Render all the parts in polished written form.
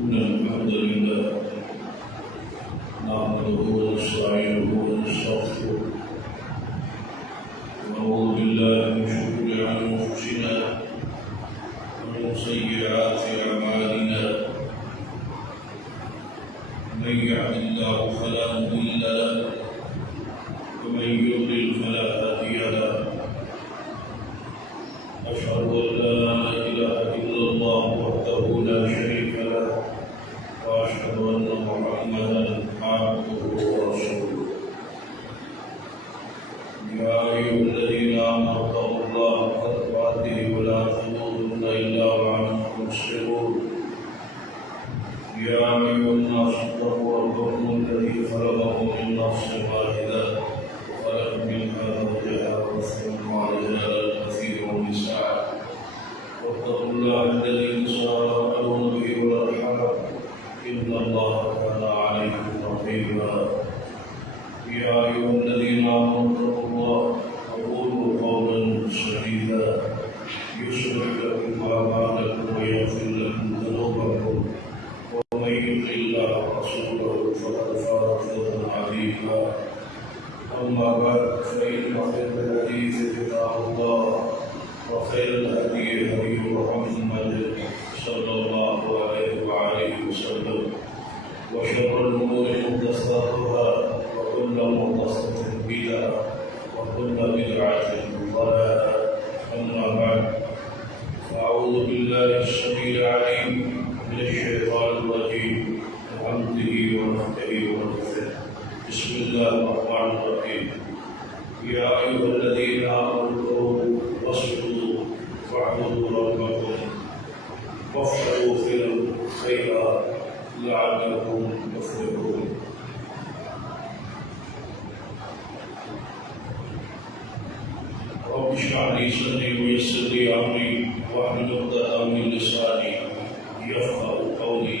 إن الحمد لله نحمده ونستعينه ونستغفره ونعوذ بالله من شرور أنفسنا ومن سيئات أعمالنا من يهد الله فلا مضل له ومن يضلل فلا هادي له أشهد أن لا إله إلا الله وحده لا شريك له وأشهد أن محمدا عبده ورسوله يا أيها الذين آمنوا اتقوا الله حق تقاته ولا تموتن إلا وأنتم مسلمون يا أيها الناس اتقوا ربكم الذي خلقكم من نفس واحدة وخلق منها زوجها وبث منهما رجالا كثيرا ونساء واتقوا الله الذي تساءلون به والأرحام إن الله كان عليكم رقيبا يا أيها الذين آمنوا اتقوا الله وقولوا قولا سديدا يصلح لكم أعمالكم ويغفر لكم ذنوبكم ومن يطع الله ورسوله فقد فاز فوزا عظيما أما بعد فإن خير الحديث كتاب الله وخير الهدي هدي محمد صلى الله عليه وآله وسلم وشر الأمور محدثاتها وكل محدثة بدعة وكل بدعة ضلالة أما بعد فأعوذ بالله السميع العليم من الشيطان الرجيم من همزه ونفخه ونفثه بسم الله الرحمن الرحيم يا أيها الذين آمنوا واصبروا واعبدوا ربكم وافعلوا في الخير لعلكم تفلحون رب اشرح لي صدري ويسر لي أمري واحلل عقدة من لساني يفقهوا قولي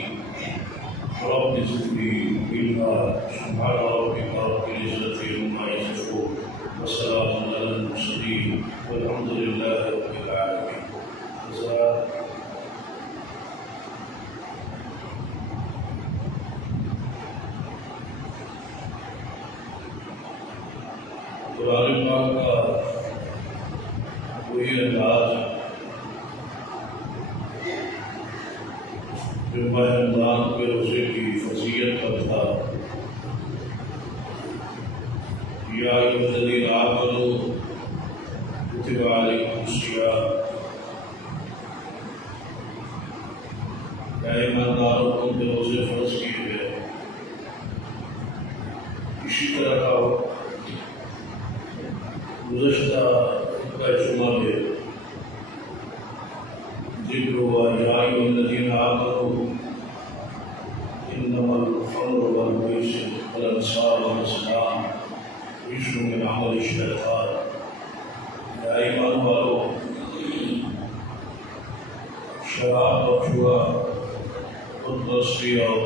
رب زدني علما سبحان ربك رب العزة عما يصفون وسلام على المرسلين والحمد لله رب العالمين. قرآن پاک کا وہی انداز جو ماہ رمضان کے روزے کی فضیلت پر تھا، یا ایھا الذین آمنوا کتب علیکم الصیام، اے ایمانداروں تم پہ روزے فرض کیے گئے۔ اسی طرح کا گزشتہ خطبہ جمعہ میں ذکر ہوا، یا ایھا الذین آمنوا انما الخمر والمیسر والانصاب والازلام رجس من عمل الشیطان۔ یا ایمان والو، شراب اور جوا، خود پرستی اور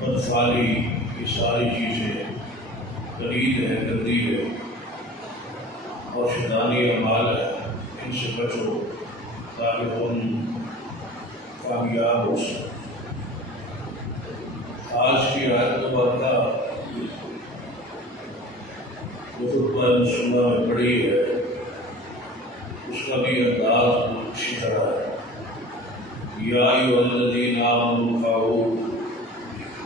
بدفعلی، یہ ساری چیزیں پلید ہیں، گندی ہے اور شیطانی اعمال ہے، ان سے بچو تاکہ تم کامیاب ہو سکو۔ آج کی آیت مبارکہ جو خطبہ سنہ میں پڑھی ہے، اس کا بھی انداز اسی طرح ہے، یا ایھا الذین آمنوا ارکعوا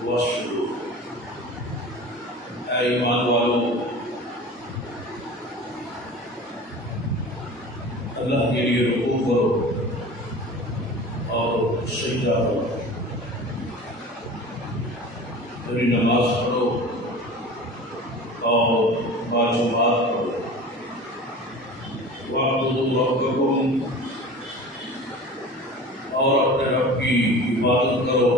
واسجدوا، اے ایمان والو اللہ کے لیے رکوع کرو اور سجدہ کرو، میری نماز پڑھو اور باجماعت پڑھو، واعبدوا ربکم، اور اپنے رب کی عبادت کرو،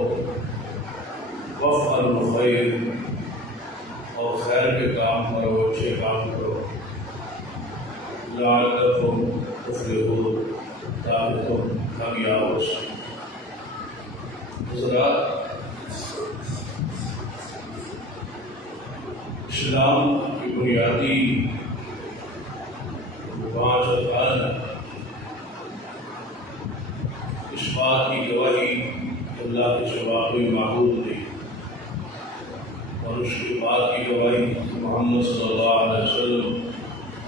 وافعلوا الخیر، اور خیر کے کام کرو، اچھے کام کرو، لعلکم تفلحون، تاکہ تم کامیاب ہو سکو۔ حضرات، اسلام کی بنیادی 5 ارکان ہیں۔ اس بات کی گواہی کہ اللہ کے سوا کوئی معبود نہیں، اور اس کے بعد کی گواہی کہ محمد صلی اللہ علیہ وسلم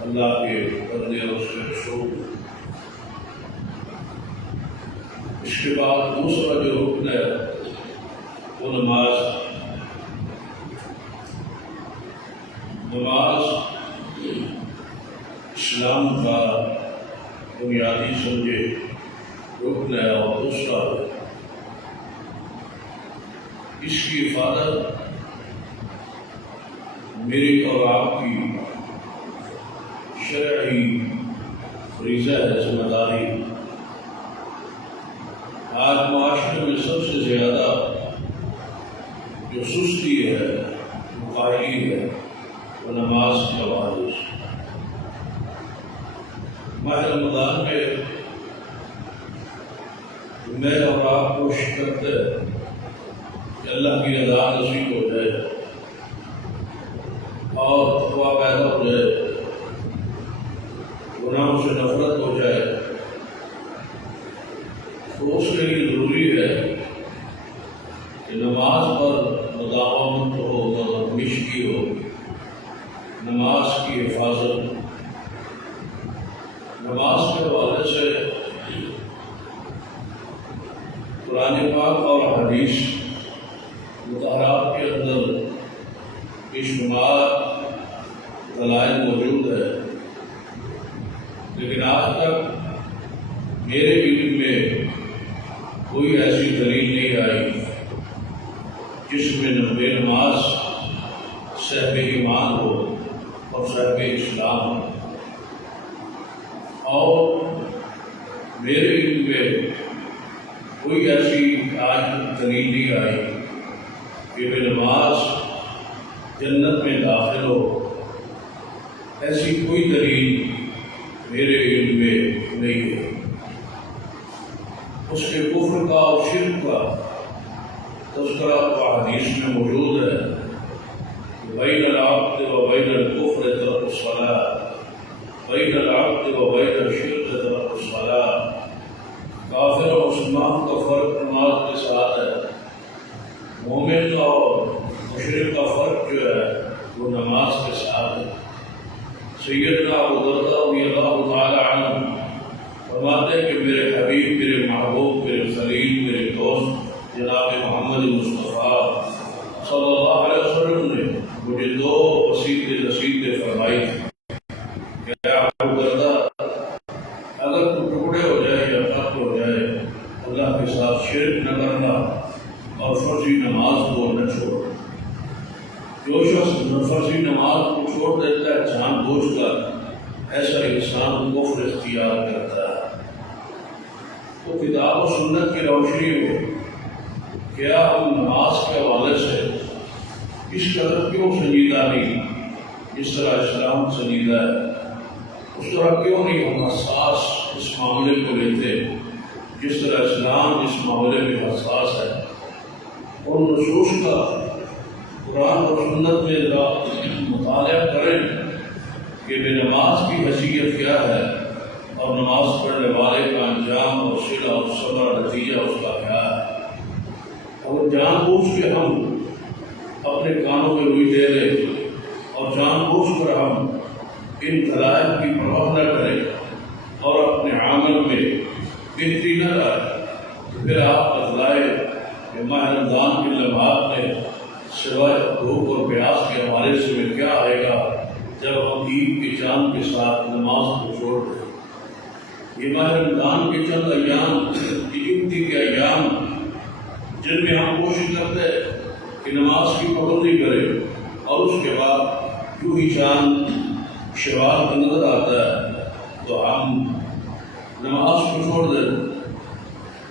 اللہ کے بندے اور اس کے رسول۔ اس کے بعد دوسرا جو رکن ہے وہ نماز۔ نماز اسلام کا بنیادی سمجھے رکن ہے، اور دوسرا اس کی حفاظت میری اور آپ کی شرعی فریضہ ہے، ذمہ داری۔ آج معاشرے میں سب سے زیادہ جو سستی ہے، جو کاہلی ہے، وہ نماز کے حوالے سے۔ ماہ رمضان میں میں اور آپ کوشش کرتے ہیں کہ اللہ کی رضا نصیب ہو جائے اور تقویٰ پیدا ہو جائے، گناہوں سے نفرت ہو جائے، تو اس کے لیے ضروری ہے کہ نماز پر مداومت ہو، مشقی ہو، نماز کی حفاظت۔ نماز کے حوالے سے قرآن پاک اور حدیث مطہرات کے اندر بے شمار دلائل موجود ہے، لیکن آج تک میرے علم میں کوئی ایسی دلیل نہیں آئی جس میں بے نماز صاحب ایمان ہو اور صاحب اسلام ہو، اور میرے علم میں کوئی ایسی آج تک دلیل نہیں آئی کہ بے نماز جنت میں داخل ہو۔ ایسی کوئی دلیل میرے علم میں نہیں ہے۔ اس کے کفر کا اور شرک کا تذکرہ حدیث میں موجود ہے کہ بین العبد و بین الکفر ترک الصلاۃ، بین العبد و بین الشرک ترک الصلاۃ۔ کافر اور مسلمان کا فرق نماز کے ساتھ ہے، مومن اور مشرک کا فرق جو ہے وہ وہ نماز کے ساتھ ہے۔ سیدنا ابو درداء رضی اللہ تعالی عنہ فرماتے ہیں کہ میرے حبیب، میرے محبوب، میرے خلیل، میرے دوست جناب محمد مصطفیٰ صلی اللہ علیہ وسلم نے مجھے دو نصیحتیں فرمائی تھی کہ ابو درداء، اگر تو ٹکڑے ہو جائے یا ختم ہو جائے، اللہ کے ساتھ شرک نہ کرنا اور فرضی نماز کو نہ چھوڑ۔ جو شخص فرضی نماز کو چھوڑ دیتا ہے جان بوجھ کر، ایسا انسان کفر اختیار کرتا ہے۔ تو کتاب و سنت کی روشنی میں کیا ہم نماز کے حوالے سے اس قدر کیوں سنجیدہ نہیں، جس طرح اسلام سنجیدہ ہے اس طرح کیوں نہیں ہم حساس اس معاملے کو لیتے جس طرح اسلام اس معاملے میں حساس ہے؟ اور نصوص کا قرآن اور سنت میں ذرا مطالعہ کریں کہ بے نماز کی حیثیت کیا ہے اور نماز پڑھنے والے کا انجام اور صلہ اور صبر نتیجہ اس کا کیا ہے۔ اور جان بوجھ کے ہم اپنے کانوں میں روئی دے لیں اور جان بوجھ کر ہم ان دلائل کی پرواہ نہ کریں اور اپنے عمل میں بہتری نہ لائیں، تو پھر آپ بتلائیں کہ ماہ رمضان کے لمحات میں سوائے بھوک اور پیاس کے حوالے سے میں کیا آئے گا جب ہم عید کے چاند کے ساتھ نماز کو چھوڑ دیں۔ یہ ماہ رمضان کے چند ایام، عیدی کے ایام، جن میں ہم کوشش کرتے ہیں کہ نماز کی پابندی کریں، اور اس کے بعد جو ہی چاند شوال کا نظر آتا ہے تو ہم نماز کو چھوڑ دیں،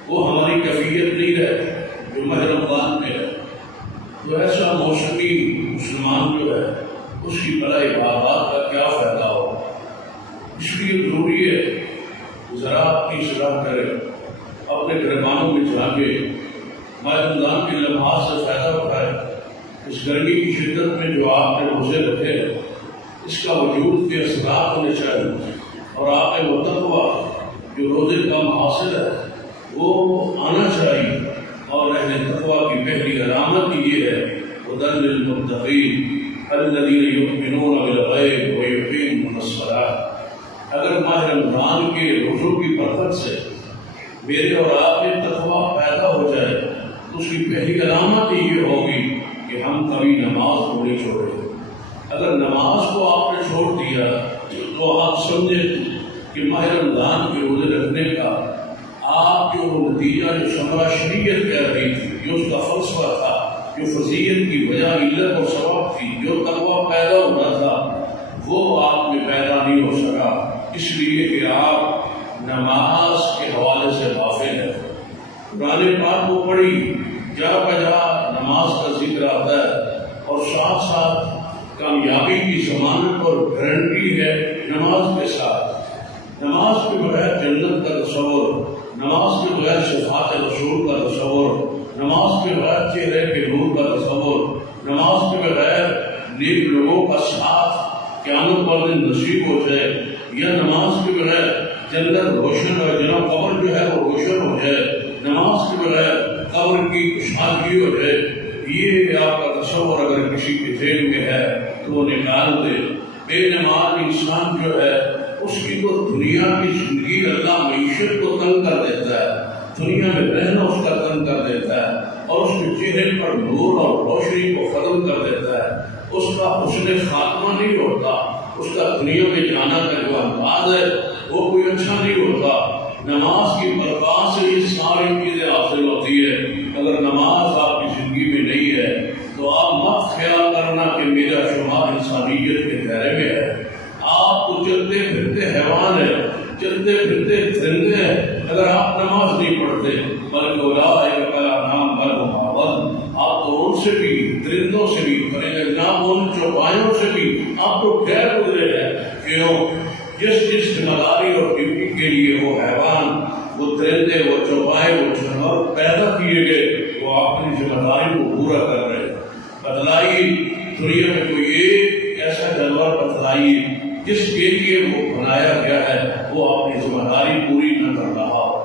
وہ ہماری کیفیت نہیں ہے جو ماہ رمضان میں ہے۔ تو ایسا موسمی مسلمان جو ہے اس کی بڑا عبادات کا کیا فائدہ ہو؟ اس لیے ضروری ہے ذرا اپنی اصلاح کریں، اپنے گھربانوں میں جا کے ماہ رمضان کے لمحات سے فائدہ اٹھائیں۔ اس گرمی کی شدت میں جو آپ نے روزے رکھے اس کا وجود کے اثرات ہونے چاہیے، اور آپ نے وہ تقویٰ جو روزے کا حاصل ہے وہ آنا چاہیے۔ اور اہل تقویٰ کی پہلی علامت یہ ہے ہدی للمتقین الذین یؤمنون بالغیب ویقیمون الصلاۃ۔ اگر ماہ رمضان کے روزوں کی برکت سے میرے اور آپ میں تقویٰ پیدا ہو جائے تو اس کی پہلی علامت یہ ہوگی کہ ہم کبھی نماز کو نہیں چھوڑیں۔ اگر نماز کو آپ نے چھوڑ دیا تو آپ سمجھیں کہ ماہ رمضان کے روزے رکھنے کا آپ جو نتیجہ، جو ثمرہ شریعت کہہ رہی تھی، جو اس کا فلسفہ تھا، جو فضیلت کی وجہ علت اور سبب تھی، جو تقویٰ پیدا ہونا تھا، وہ آپ میں پیدا نہیں ہو سکا، اس لیے کہ آپ نماز کے حوالے سے غافل ہیں۔ قرآن پاک کو پڑھی، جا بجا نماز کا ذکر آتا ہے، اور ساتھ ساتھ کامیابی کی ضمانت اور گارنٹی ہے نماز کے ساتھ۔ نماز کے بغیر جنت کا تصور، نماز کے بغیر شفاعت رسول کا تصور، نماز کے بغیر چہرے کے نور کا تصور، نماز کے بغیر نیک لوگوں کا ساتھ قیامت والے نصیب ہو جائے، یا نماز کے بغیر جنت روشن ہو، جناب قبر جو ہے وہ روشن ہو جائے، نماز کے بغیر قبر کی کشادگی ہو جائے، یہ آپ کا تصور اگر کسی کے ذہن میں ہے تو وہ نکال دے۔ بے نماز انسان جو ہے اس کی تو دنیا کی زندگی اللہ معیشت کو تنگ کر دیتا ہے، دنیا میں رہنا اس کا تنگ کر دیتا ہے، اور اس کے چہرے پر نور اور روشنی کو ختم کر دیتا ہے۔ اس کا حسن خاتمہ نہیں ہوتا، اس کا دنیا میں جانا کا جو انداز ہے وہ کوئی اچھا نہیں ہوتا۔ نماز کی برکات سے یہ ساری چیزیں حاصل ہوتی ہے۔ اگر نماز آپ کی زندگی میں نہیں ہے تو آپ مت خیال کرنا کہ میرا شمار انسانیت کے دائرے میں ہے۔ آپ تو چلتے پھرتے حیوان ہیں، چلتے پھرتے درندے ہیں اگر آپ نماز نہیں پڑھتے، بلکہ اولئک کالانعام بل ھم اضل، آپ تو ان سے بھی، درندوں سے بھی، جناب ان چوپایوں سے بھی آپ تو غیر گزرے ہیں۔ کیوں؟ جس ذمہ داری اور ڈیوٹی کے لیے وہ حیوان، وہ درندے، وہ چوپائے، وہ جانور پیدا کیے گئے، وہ اپنی ذمہ داری کو پورا کر رہے ہیں۔ بتلائیے دنیا میں کوئی ایک ایسا جانور بتلائیے جس کے لیے وہ بنایا گیا ہے وہ اپنی ذمہ داری پوری نہ کر رہا ہو۔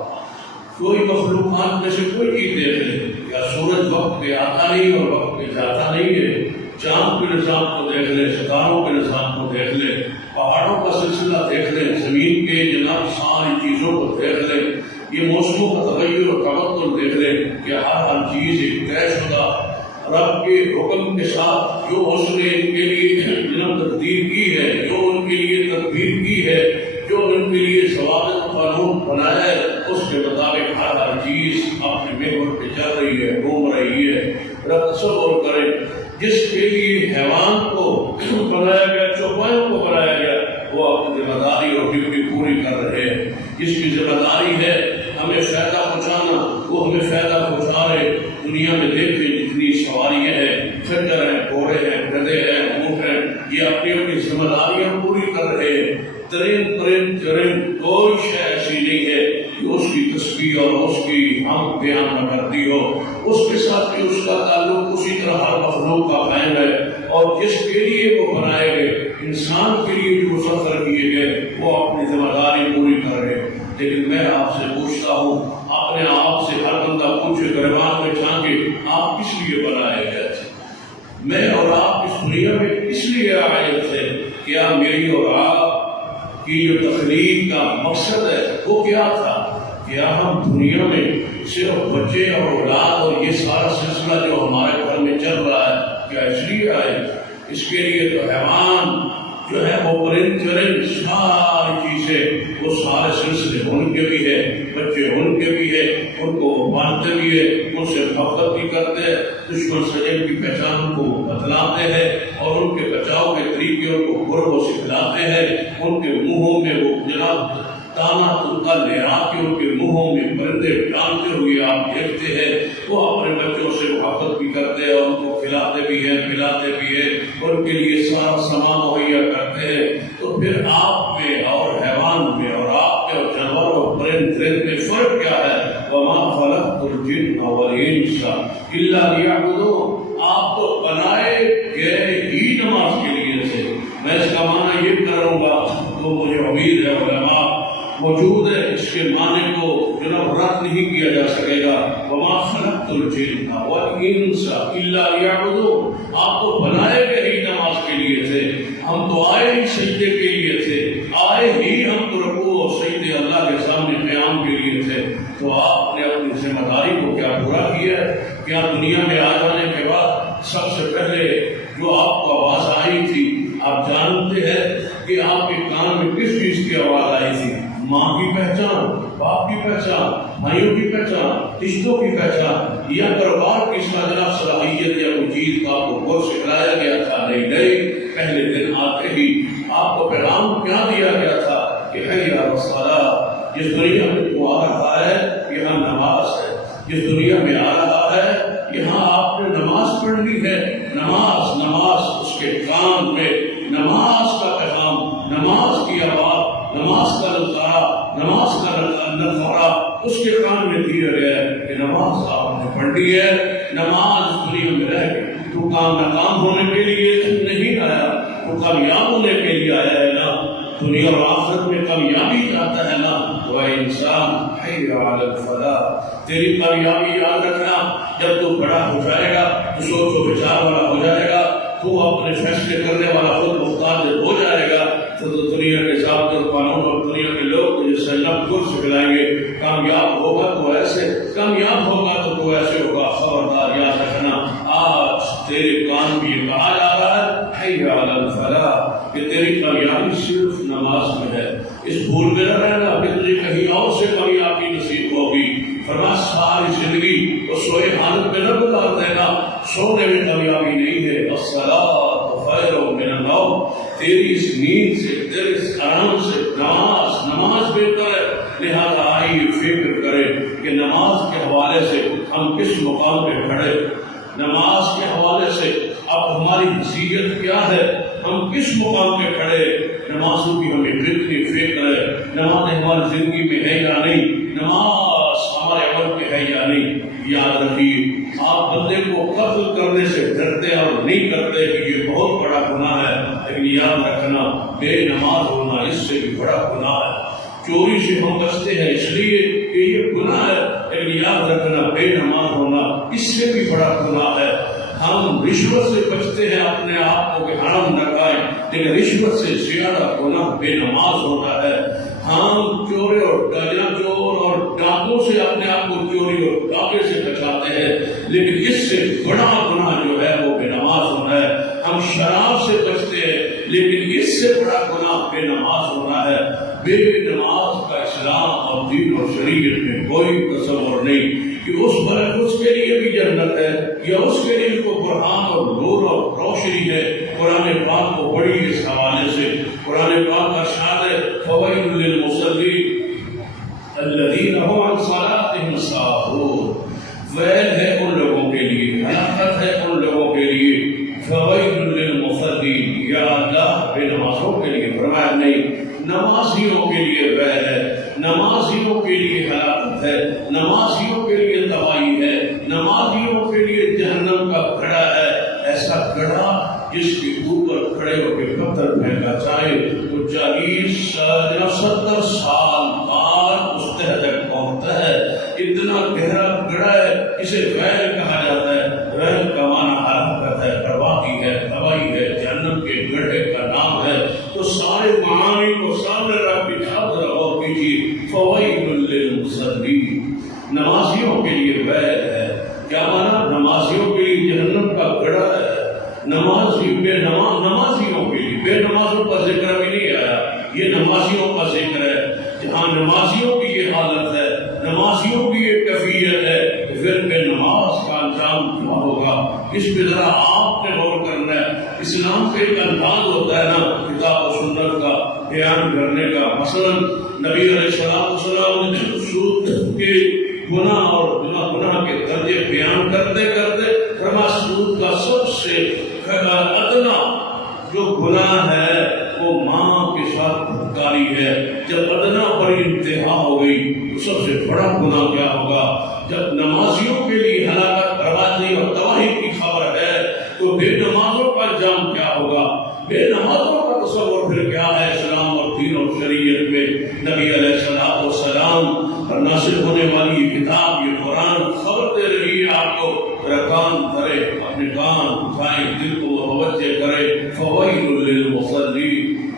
کوئی مخلوقات میں سے کوئی چیز دیکھ لے، یا سورج وقت پہ آتا نہیں اور وقت پہ جاتا نہیں ہے، چاند کے نظام کو دیکھ لیں، ستاروں کے نظام کو دیکھ لیں، پہاڑوں کا سلسلہ دیکھ لیں، زمین کے جناب ساری چیزوں کو دیکھ لیں، یہ موسموں کا تغیر اور تبدل دیکھ لیں کہ ہر چیز ایک طے شدہ رب کے حکم کے ساتھ جو اس نے ان کے لیے جناب تقدیر کی ہے، جو ان کے لیے تدبیر کی ہے، جو ان کے لیے ضوابط قانون بنایا ہے، اس کے مطابق ہر چیز اپنے محور پہ چل رہی ہے، گھوم رہی ہے۔ رب تصور کرے جس کے لیے حیوان کو بنایا گیا، چوپایوں کو بنایا گیا، وہ اپنی ذمہ داری اور ڈیوٹی پوری کر رہے ہیں۔ جس کی ذمہ داری ہے ہمیں فائدہ پہنچانا، وہ ہمیں فائدہ پہنچا رہے۔ دنیا میں دیکھیں جتنی سواریاں ہیں، خچر ہیں، گھوڑے ہیں، گدھے ہیں، اونٹ ہیں، یہ اپنی اپنی ذمہ داریاں پوری کر رہے ہیں۔ ترین کوئی شے ایسی نہیں ہے کہ اس کی تسبیح اور اس کی ہم بیان نہ کرتی ہو۔ اس کے ساتھ بھی اس کا تعلق اسی طرح ہر مخلوق کا قائم ہے، اور جس کے لیے وہ بنائے گئے، انسان کے لیے جو مسخر کیے گئے، وہ اپنی ذمہ داری پوری کر رہے۔ لیکن میں آپ سے پوچھتا ہوں، اپنے آپ سے ہر بندہ پوچھے گریبان میں جھانکے، آپ کس لیے بنائے گئے تھے؟ میں اور آپ اس دنیا میں کس لیے آئے تھے؟ کیا میری اور آپ کی جو تخلیق کا مقصد ہے وہ کیا تھا؟ کیا ہم دنیا میں صرف بچے اور اولاد اور یہ سارا سلسلہ جو ہمارے گھر میں چل رہا ہے، کیا اس لیے آئے؟ اس کے لیے تو حیوان جو ہے وہ پرند چرند ساری چیزیں، وہ سارے سلسلے ان کے بھی ہے، بچے ان کے بھی ہے، ان کو وہ مانتے بھی ہے، ان سے محبت بھی کرتے ہیں، دشمن سجن کی پہچان ان کو بتلاتے ہیں، اور ان کے بچاؤ کے طریقے ان کو غرب و سکھلاتے ہیں۔ ان کے منہوں میں وہ جناب دانا تنکا لہرا کے ان کے منہوں میں پرندے ڈالتے ہوئے آپ دیکھتے ہیں۔ وہ اپنے بچوں سے محبت بھی کرتے ہیں، اور ان کو کھلاتے بھی ہیں، پلاتے بھی ہیں، ان کے لیے سارا سامان مہیا کرتے ہیں۔ تو پھر آپ میں اور حیوان میں اور آپ میں اور جانور اور پرند میں فرق کیا ہے؟ وَمَا خَلَقْتُ الْجِنَّ وَالْإِنسَ إِلَّا لِيَعْبُدُونِ۔ آپ تو بنائے گئے ہی نماز کے لیے تھے۔ میں اس کا معنی یہ کروں گا تو مجھے امید ہے علماء موجود ہے، اس کے معنی کو جناب رد نہیں کیا جا سکے گا۔ وَمَا خَلَقْتُ الْجِنَّ وَالْإِنسَ إِلَّا لِيَعْبُدُونِ۔ آپ تو بنائے گئے ہی نماز کے لیے تھے، ہم تو آئے ہی سجدے کے لیے تھے، آئے ہی ہم تو رکوع اور سجدے اللہ کے سامنے قیام کے لیے تھے۔ تو آپ نے اپنی ذمہ داری کو کیا پورا کیا ہے؟ کیا دنیا میں آ جانے کے بعد سب سے پہلے جو آپ کو آواز آئی تھی، آپ جانتے ہیں کہ آپ کے کان میں کس چیز کی آواز آئی تھی؟ ماں کی پہچان، باپ کی پہچان، بھائیوں کی پہچان، رشتوں کی پہچان، یا کاروبار کی جناب صلاحیت یا کوئی چیز کا آپ کو غور سکھلایا گیا تھا؟ نہیں، پہلے دن آتے ہی آپ کو پیغام کیا دیا گیا تھا کہ حی علی الصلاۃ۔ جس دنیا میں تو آ رہا ہے یہاں نماز ہے، جس دنیا میں آ رہا ہے یہاں آپ نے نماز پڑھنی ہے۔ نماز نماز اس کے کان میں نماز کا پیغام، نماز کی آواز، نماز کا نظارہ، نماز کا نظارہ اس کے کان میں دیا گیا ہے کہ نماز آپ نے پڑھنی ہے۔ نماز دنیا میں رہ کے تو ناکام ہونے کے لیے نہیں آیا، تو کامیاب ہونے کے لیے آیا ہے نا۔ دنیا اور آخرت میں کامیابی چاہتا ہے نا، تو اے انسان حی علی الفلاح، تیری کامیابی یاد رکھنا۔ جب تو بڑا ہو جائے گا تو سوچ و بچار والا ہو جائے گا، تو اپنے فیصلے کرنے والا خود مختار جب ہو جائے گا، تو دنیا کے ضابطے اور قانون اور دنیا کے لوگ جیسے نب گر سکھلائیں گے۔ کامیاب ہوگا تو ایسے، کامیاب ہوگا تو ایسے ہوگا۔ خبردار یاد رکھنا، آج تیرے کان میں یہ کہا جا رہا ہے حی علی الفلاح، کہ تیری کامیابی صرف نماز میں ہے۔ اس بھول میں نہ رہنا کہ تجھے کہیں اور سے کامیابی نصیب ہوگی۔ فرما ساری زندگی اور سوئے حالت میں نہ گزار دینا، سونے میں کامیابی نہیں ہے۔ الصلاۃ خیر من النوم، تیری اس نیند سے، تیرے اس آرام سے نماز بہتر ہے۔ لہذا آئیے فکر کرے کہ نماز کے حوالے سے ہم کس مقام پہ کھڑے، نماز کے حوالے سے اب ہماری حیثیت کیا ہے، ہم کس مقام پہ کھڑے، نمازوں کی ہمیں کتنی فکر ہے، نماز ہماری زندگی میں ہے یا نہیں، نماز ہمارے عمل میں ہے یا نہیں۔ یاد رکھیے، آپ بندے کو قتل کرنے سے ڈرتے اور نہیں کرتے کہ یہ بہت بڑا گناہ ہے، لیکن یاد رکھنا بے نماز ہونا اس سے بھی بڑا گناہ ہے۔ چوری سے ہم بچتے ہیں اس لیے کہ یہ گناہ ہے، لیکن یاد رکھنا بے نماز ہونا اس سے بھی بڑا گناہ ہے۔ ہم رشوت سے بچتے ہیں اپنے آپ کو کہ حرام نہ کھائیں، لیکن رشوت سے زیادہ گناہ بے نماز ہوتا ہے۔ ہم چورے اور چور اور ڈاکوں سے اپنے آپ کو چوری اور ڈاکے سے بچاتے ہیں، لیکن اس سے بڑا گناہ جو ہے وہ بے نماز ہونا ہے۔ ہم شراب سے بچتے ہیں، لیکن اس سے بڑا گناہ بے نماز ہونا ہے۔ بے نماز کا اسلام اور دین اور شریعت میں کوئی تصور نہیں کہ اس کے لیے بھی جنت ہے یا اس کے لیے کوئی برہان اور نور اور روشنی ہے۔ قرآن پاک کو پڑھی اس حوالے سے، قرآن پاک کا ارشاد ہے فویل للمصلین الذین هم عن صلاتهم ساہون، ویل ہے ان لوگوں کے لیے، ہلاکت ہے ان لوگوں کے لیے۔ فویل للمصلین، یا اللہ بے نمازوں کے لیے فرمایا نہیں، نمازیوں کے لیے ویل ہے، نمازیوں کے لیے ہلاکت ہے، نمازیوں کے لیے تباہی ہے، نمازیوں کے لیے جہنم کا گڑھا ہے۔ ایسا گڑھا جس کے اوپر کھڑے ہو کے پتھر پھینکا جائے تو 70 سال بعد اس تہ تک پہنچتا ہے۔ اتنا گہرا گڑھا ہے، اسے ویل کہا جاتا ہے۔ ویل کا معنی ہلاکت ہے، بربادی ہے، تباہی ہے، جہنم کے گڑھے کا نام ہے۔ تو سارے معانی کو سامنے رکھ کے ذرا غور کیجیے، فویل للمصلین، نمازیوں کے لیے ویل ہے۔ کیا معنی؟ نمازیوں کے لیے جہنم کا گڑھا ہے۔ نمازیوں کے لیے، بے نمازوں کا ذکر بھی نہیں آیا، یہ نمازیوں کا ذکر ہے۔ جہاں نمازیوں کی یہ حالت ہے، نمازیوں کی یہ کیفیت ہے، پھر بے نماز کا انجام کیا ہوگا؟ اس پہ ذرا آپ نے غور کرنا ہے۔ اسلام کا ایک انداز ہوتا ہے نا کتاب و سنت کا بیان کرنے کا۔ مثلا نبی علیہ السلام نے سود کے گناہ اور گناہ کے درجے بیان کرتے کرتے فرمایا سود کا سب سے ادنا جو گناہ ہے وہ ماں کے ساتھ بدکاری ہے۔ جب ادنا پر انتہا ہو گئی تو سب سے بڑا گناہ کیا ہوگا؟ جب نمازیوں کے لیے ہلاکت، بربادی اور تباہی کی خبر ہے تو بے نمازوں کا انجام کیا ہوگا؟ بے نمازوں کا تصور پھر کیا ہے اسلام اور دین اور شریعت میں؟ نبی علیہ السلام پر نازل ہونے والی یہ کتاب، یہ قرآن خبر دے رہی ہے آپ کو، کان دھرے، اپنے کان اٹھائیں، دل کو متوجہ کرے۔ فویل للمصلین،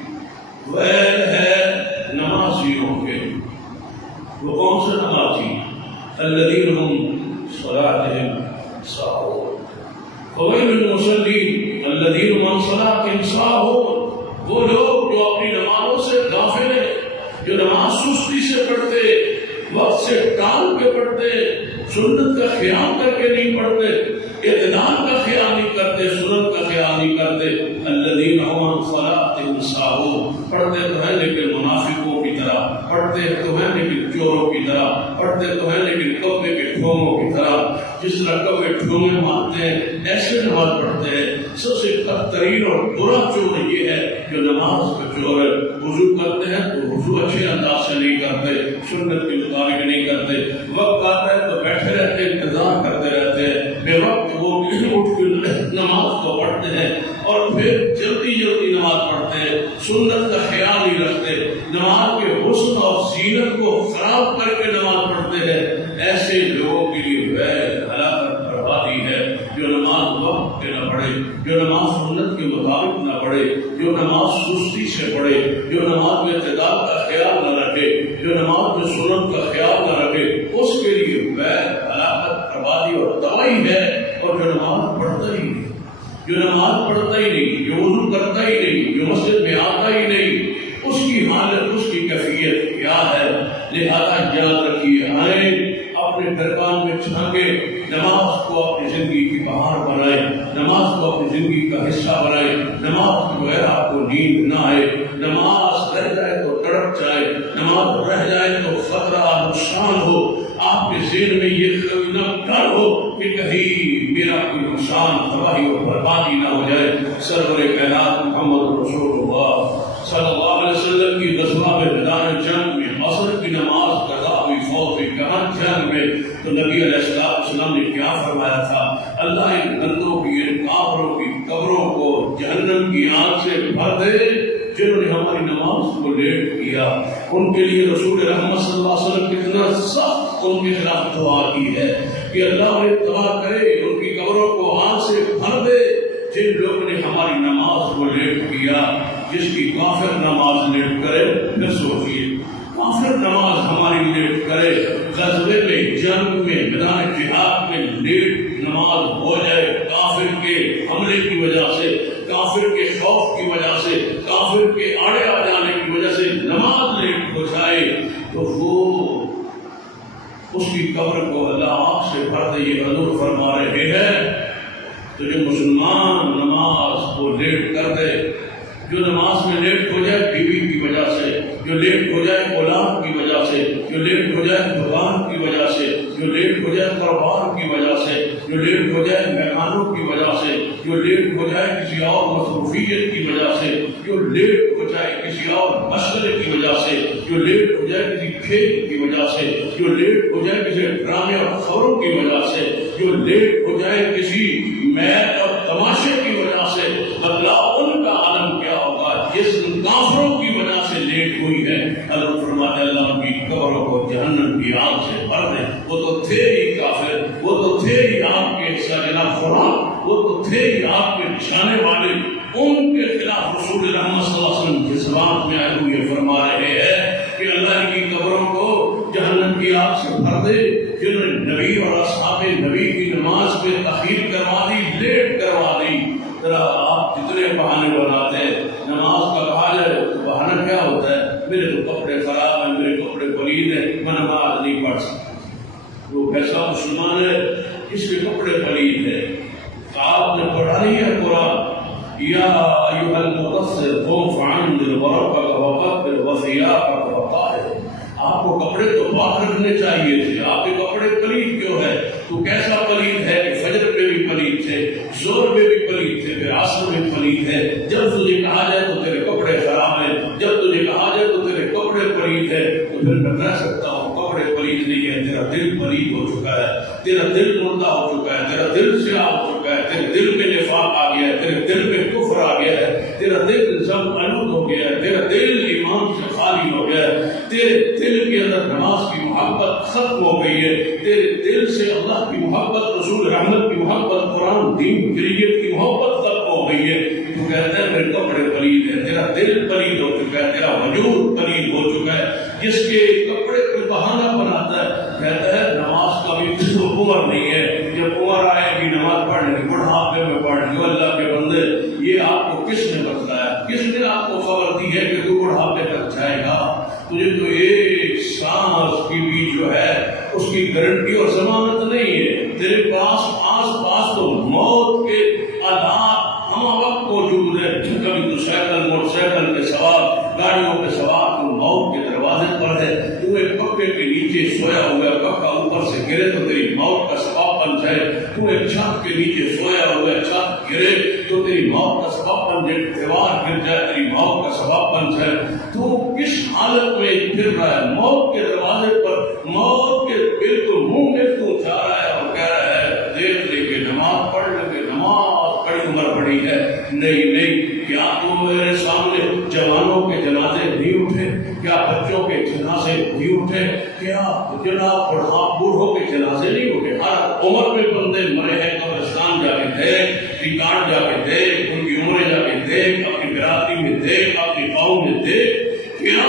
ویل ہے نمازیوں کے۔ وہ کون سے نمازی؟ الذین هم صلاتهم ساہون۔ فویل للمصلین الذین هم عن صلاتهم ساہون، وہ لوگ جو اپنی نمازوں سے غافل ہیں، جو نماز سستی سے پڑھتے، وقت سے ٹال کے پڑھتے، سنت کا خیال کر کے نہیں پڑھتے، اعتدال کا خیال نہیں کرتے، سنت کا خیال نہیں کرتے۔ الذین هم عن صلاتهم ساہون، پڑھتے تو ہیں لیکن منافقوں کی طرح، پڑھتے تو ہیں لیکن چوروں کی طرح، پڑھتے تو ہیں لیکن کبے کے ٹھونگوں کی طرح۔ جس طرح کبے ٹھونگے مارتے ہیں ایسے نماز پڑھتے ہیں۔ سب سے بدترین اور برا چور یہ ہے جو نماز کا چور ہے۔ وضو کرتے ہیں تو وضو اچھے انداز سے نہیں کرتے، سنت کے مطابق نہیں کرتے، وقت آتا ہے تو بیٹھے رہتے ہیں، انتظار کرتے رہتے ہیں، بے وقت وہ اٹھ کے نماز کو پڑھتے ہیں اور پھر جلدی جلدی نماز پڑھتے ہیں، سنت کا خیال نہیں رکھتے، نماز کے حسن اور زینت کو خراب کر کے نماز پڑھتے ہیں۔ ایسے لوگوں کے لیے ویل، ہلاکت، بربادی ہے۔ جو نماز وقت پہ نہ پڑھے، جو نماز سنت کے مطابق نہ پڑھے، جو نماز سستی سے پڑھے، جو نماز میں اعتدال کا خیال نہ رکھے، جو نماز میں سنت کا خیال نہ رکھے، اس کے لیے ویل، ہلاکت، بربادی اور تباہی ہے۔ اور جو نماز پڑھتا ہی نہیں، جو نماز پڑھتا ہی نہیں، جو وضو کرتا ہی نہیں، جو مسجد میں آتا ہی نہیں، اس کی حالت، اس کی کیفیت کیا ہے؟ لہذا یاد رکھیے، آئیں اپنے دربان میں چھانکے نماز کو اپنی زندگی کی بہار بنائیں، نماز کو اپنی زندگی کا حصہ بنائیں۔ نماز کے بغیر آپ کو نیند نہ آئے، نماز رہ جائے تو تڑپ جائے، نماز رہ جائے تو خطرہ، نقصان ہو، آپ کے ذہن میں یہ ڈر ہو کہ کہیں میرا کوئی نقصان، تباہی اور بربادی نہ ہو جائے۔ سرور کائنات محمد رسول اللہ صلی اللہ علیہ وسلم کی غزوہ میں میدان جنگ میں عصر کی نماز قضا ہوئی، فوت ہوئی کہاں جنگ میں، تو نبی علیہ السلام نے کیا فرمایا تھا؟ اللہ ان بندوں کی، ان کافروں کی قبروں کو جہنم کی آگ سے بھر دے جنہوں نے ہماری نماز کو لیٹ کیا۔ ان کے لیے رسول رحمت صلی اللہ علیہ وسلم کتنا سخت ان کے خلاف دعا کی ہے کہ اللہ انہیں تباہ کرے، ان کی قبروں کو آگ سے بھر کو لیٹ کیا، جس کی کافر نماز لیٹ کرے، پھر سوچیے کافر نماز ہماری لیٹ کرے، غزوے میں، جنگ میں، میدان جہاد میں لیٹ نماز ہو جائے کافر کے حملے کی وجہ سے، کافر کے خوف کی وجہ سے، کافر کے آڑے آ جانے کی وجہ سے نماز لیٹ ہو جائے، تو وہ اس کی قبر کو اللہ آنکھ سے بھر دے۔ یہ حضور فرما رہے ہیں تو جو مسلمان نماز کو لیٹ کر دے، جو نماز میں لیٹ ہو جائے بیوی کی وجہ سے، جو لیٹ ہو جائے اولاد کی وجہ سے، جو لیٹ ہو جائے دکان کی وجہ سے، جو لیٹ ہو جائے کاروبار کی وجہ سے، جو لیٹ ہو جائے مہمانوں کی وجہ سے، جو لیٹ ہو جائے کسی اور مصروفیت کی وجہ سے، جو لیٹ ہو جائے کسی اور مشغلے کی وجہ سے، جو لیٹ ہو جائے کسی کھیل کی وجہ سے، جو لیٹ ہو جائے کسی ڈرامے اور خبروں کی وجہ سے، جو لیٹ ہو جائے کسی میچ اور تماشے کی وجہ سے، بدلاؤ ان کا عالم کیا ہوگا جس کافروں کی وجہ سے لیٹ ہوئی ہے۔ اللہ فرماتے اللہ ان کی قبروں کو جہنم کی آگ سے بھر دے۔ وہ تو تھے ہی کافر، وہ تو تھے ہی آپ کے جناب خوراک، وہ تو تھے ہی آپ کے نشانے والے، ان کے خلاف رسول اللہ صلی اللہ علیہ وسلم جذبات میں آئے ہوئے فرما رہے ہیں کہ اللہ کی قبروں کو جہنم کی آگ سے بھر دے۔ جنہوں نے نبی اور اصحاب نبی کی نماز میں تاخیر کروا دی، لیٹ کروا دی۔ ذرا آپ جتنے بہانے بناتے ہیں نماز کا کہا جائے تو بہانہ کیا ہوتا ہے؟ میرے تو کپڑے خراب ہیں، میرے کپڑے پلید ہیں، میں نماز نہیں پڑھ سکتا۔ وہ ایسا مسلمان ہے جس کے کپڑے پلید ہیں۔ آپ نے پڑھا نہیں ہے قرآن، یا ایھا المدثر قم فانذر وربک وکبر وثیابک وطہر۔ آپ کو کپڑے تو پاک رکھنے چاہیے تھے، آپ کے کپڑے پلید کیوں ہے؟ تو کیسا پلید ہے کہ فجر پہ بھی پلید تھے، زور پہ بھی پلید تھے، پھر عصر میں پلید ہے۔ جب تجھے کہا جائے تو تیرے کپڑے خراب ہیں، جب تجھے کہا جائے تو تیرے کپڑے پلید ہے، تو پھر میں کہہ سکتا ہوں کپڑے پلید نہیں ہے، تیرا دل پلید ہو چکا ہے، تیرا دل مردہ ہو چکا ہے، تیرا دل سیاہ ہو چکا ہے، تیرے دل میں نفاق آ گیا ہے، تیرے دل میں کفر آ گیا ہے، تیرا دل ضم آلود ہو گیا ہے، تیرا دل ایمان سے خالی ہو گیا ہے، تیرے دل کے اندر نماز کی محبت ختم ہو گئی ہے، تیرے دل سے اللہ کی محبت، رسول رحمت کی محبت، قرآن دین شریعت کی محبت ختم ہو گئی ہے۔ تو کہتے ہیں میرے کپڑے پلید ہیں، تیرا دل پلید ہو چکا ہے، تیرا وجود پلید ہو چکا ہے۔ جس کے کپڑے کو بہانہ بناتا ہے، کہتا ہے نماز کا بھی عمر نہیں ہے، جب عمر آئے گی نماز پڑھنے کی، بڑھاپے میں پڑھ لو۔ اللہ کے بندے، یہ آپ کو کس نے بتایا؟ کس نے آپ کو خبر دی ہے کہ تو بڑھاپے تک جائے گا؟ تجھے تو ایک سانس کی بھی جو ہے اس کی گارنٹی اور ضمانت نہیں ہے۔ تیرے پاس آس پاس تو موت کے آلات ہم وقت موجود ہیں۔ کبھی تو سائیکل، موٹر سائیکل کے سوار، گاڑیوں کے سوار، تو موت کے دروازے پر ہے۔ تو ایک پکے کے نیچے سویا ہوا ہے، پکا اوپر سے گرے تو تیری موت کا سبب بن جائے۔ تو ایک چھت کے نیچے سویا ہوا ہے، چھت گرے تو تیری موت کا سبب بن جائے، دیوار گر جائے تیری موت کا سبب بن جائے۔ تو کس حالت میں پھر رہا ہے؟ موت کے دروازے پر، موت کے بالکل منہ میں تو جا رہا ہے اور کہہ رہا ہے دیکھ لے کے نماز پڑھ لے کے، نماز بڑی عمر بڑی ہے۔ نہیں نہیں، کیا تم میرے سامنے جوانوں کے جنازے نہیں اٹھے؟ کیا بچوں کے جنازے نہیں اٹھے؟ کیا جناب بوڑھوں کے جنازے نہیں اٹھے؟ ہر عمر میں بندے مرے ہیں، قبرستان جا کے دیکھ، ریکارڈ جا کے دیکھ، ان کی عمریں جا کے دیکھ، اپنی برادری میں دیکھ، اپنی قوم میں دیکھ۔ کیا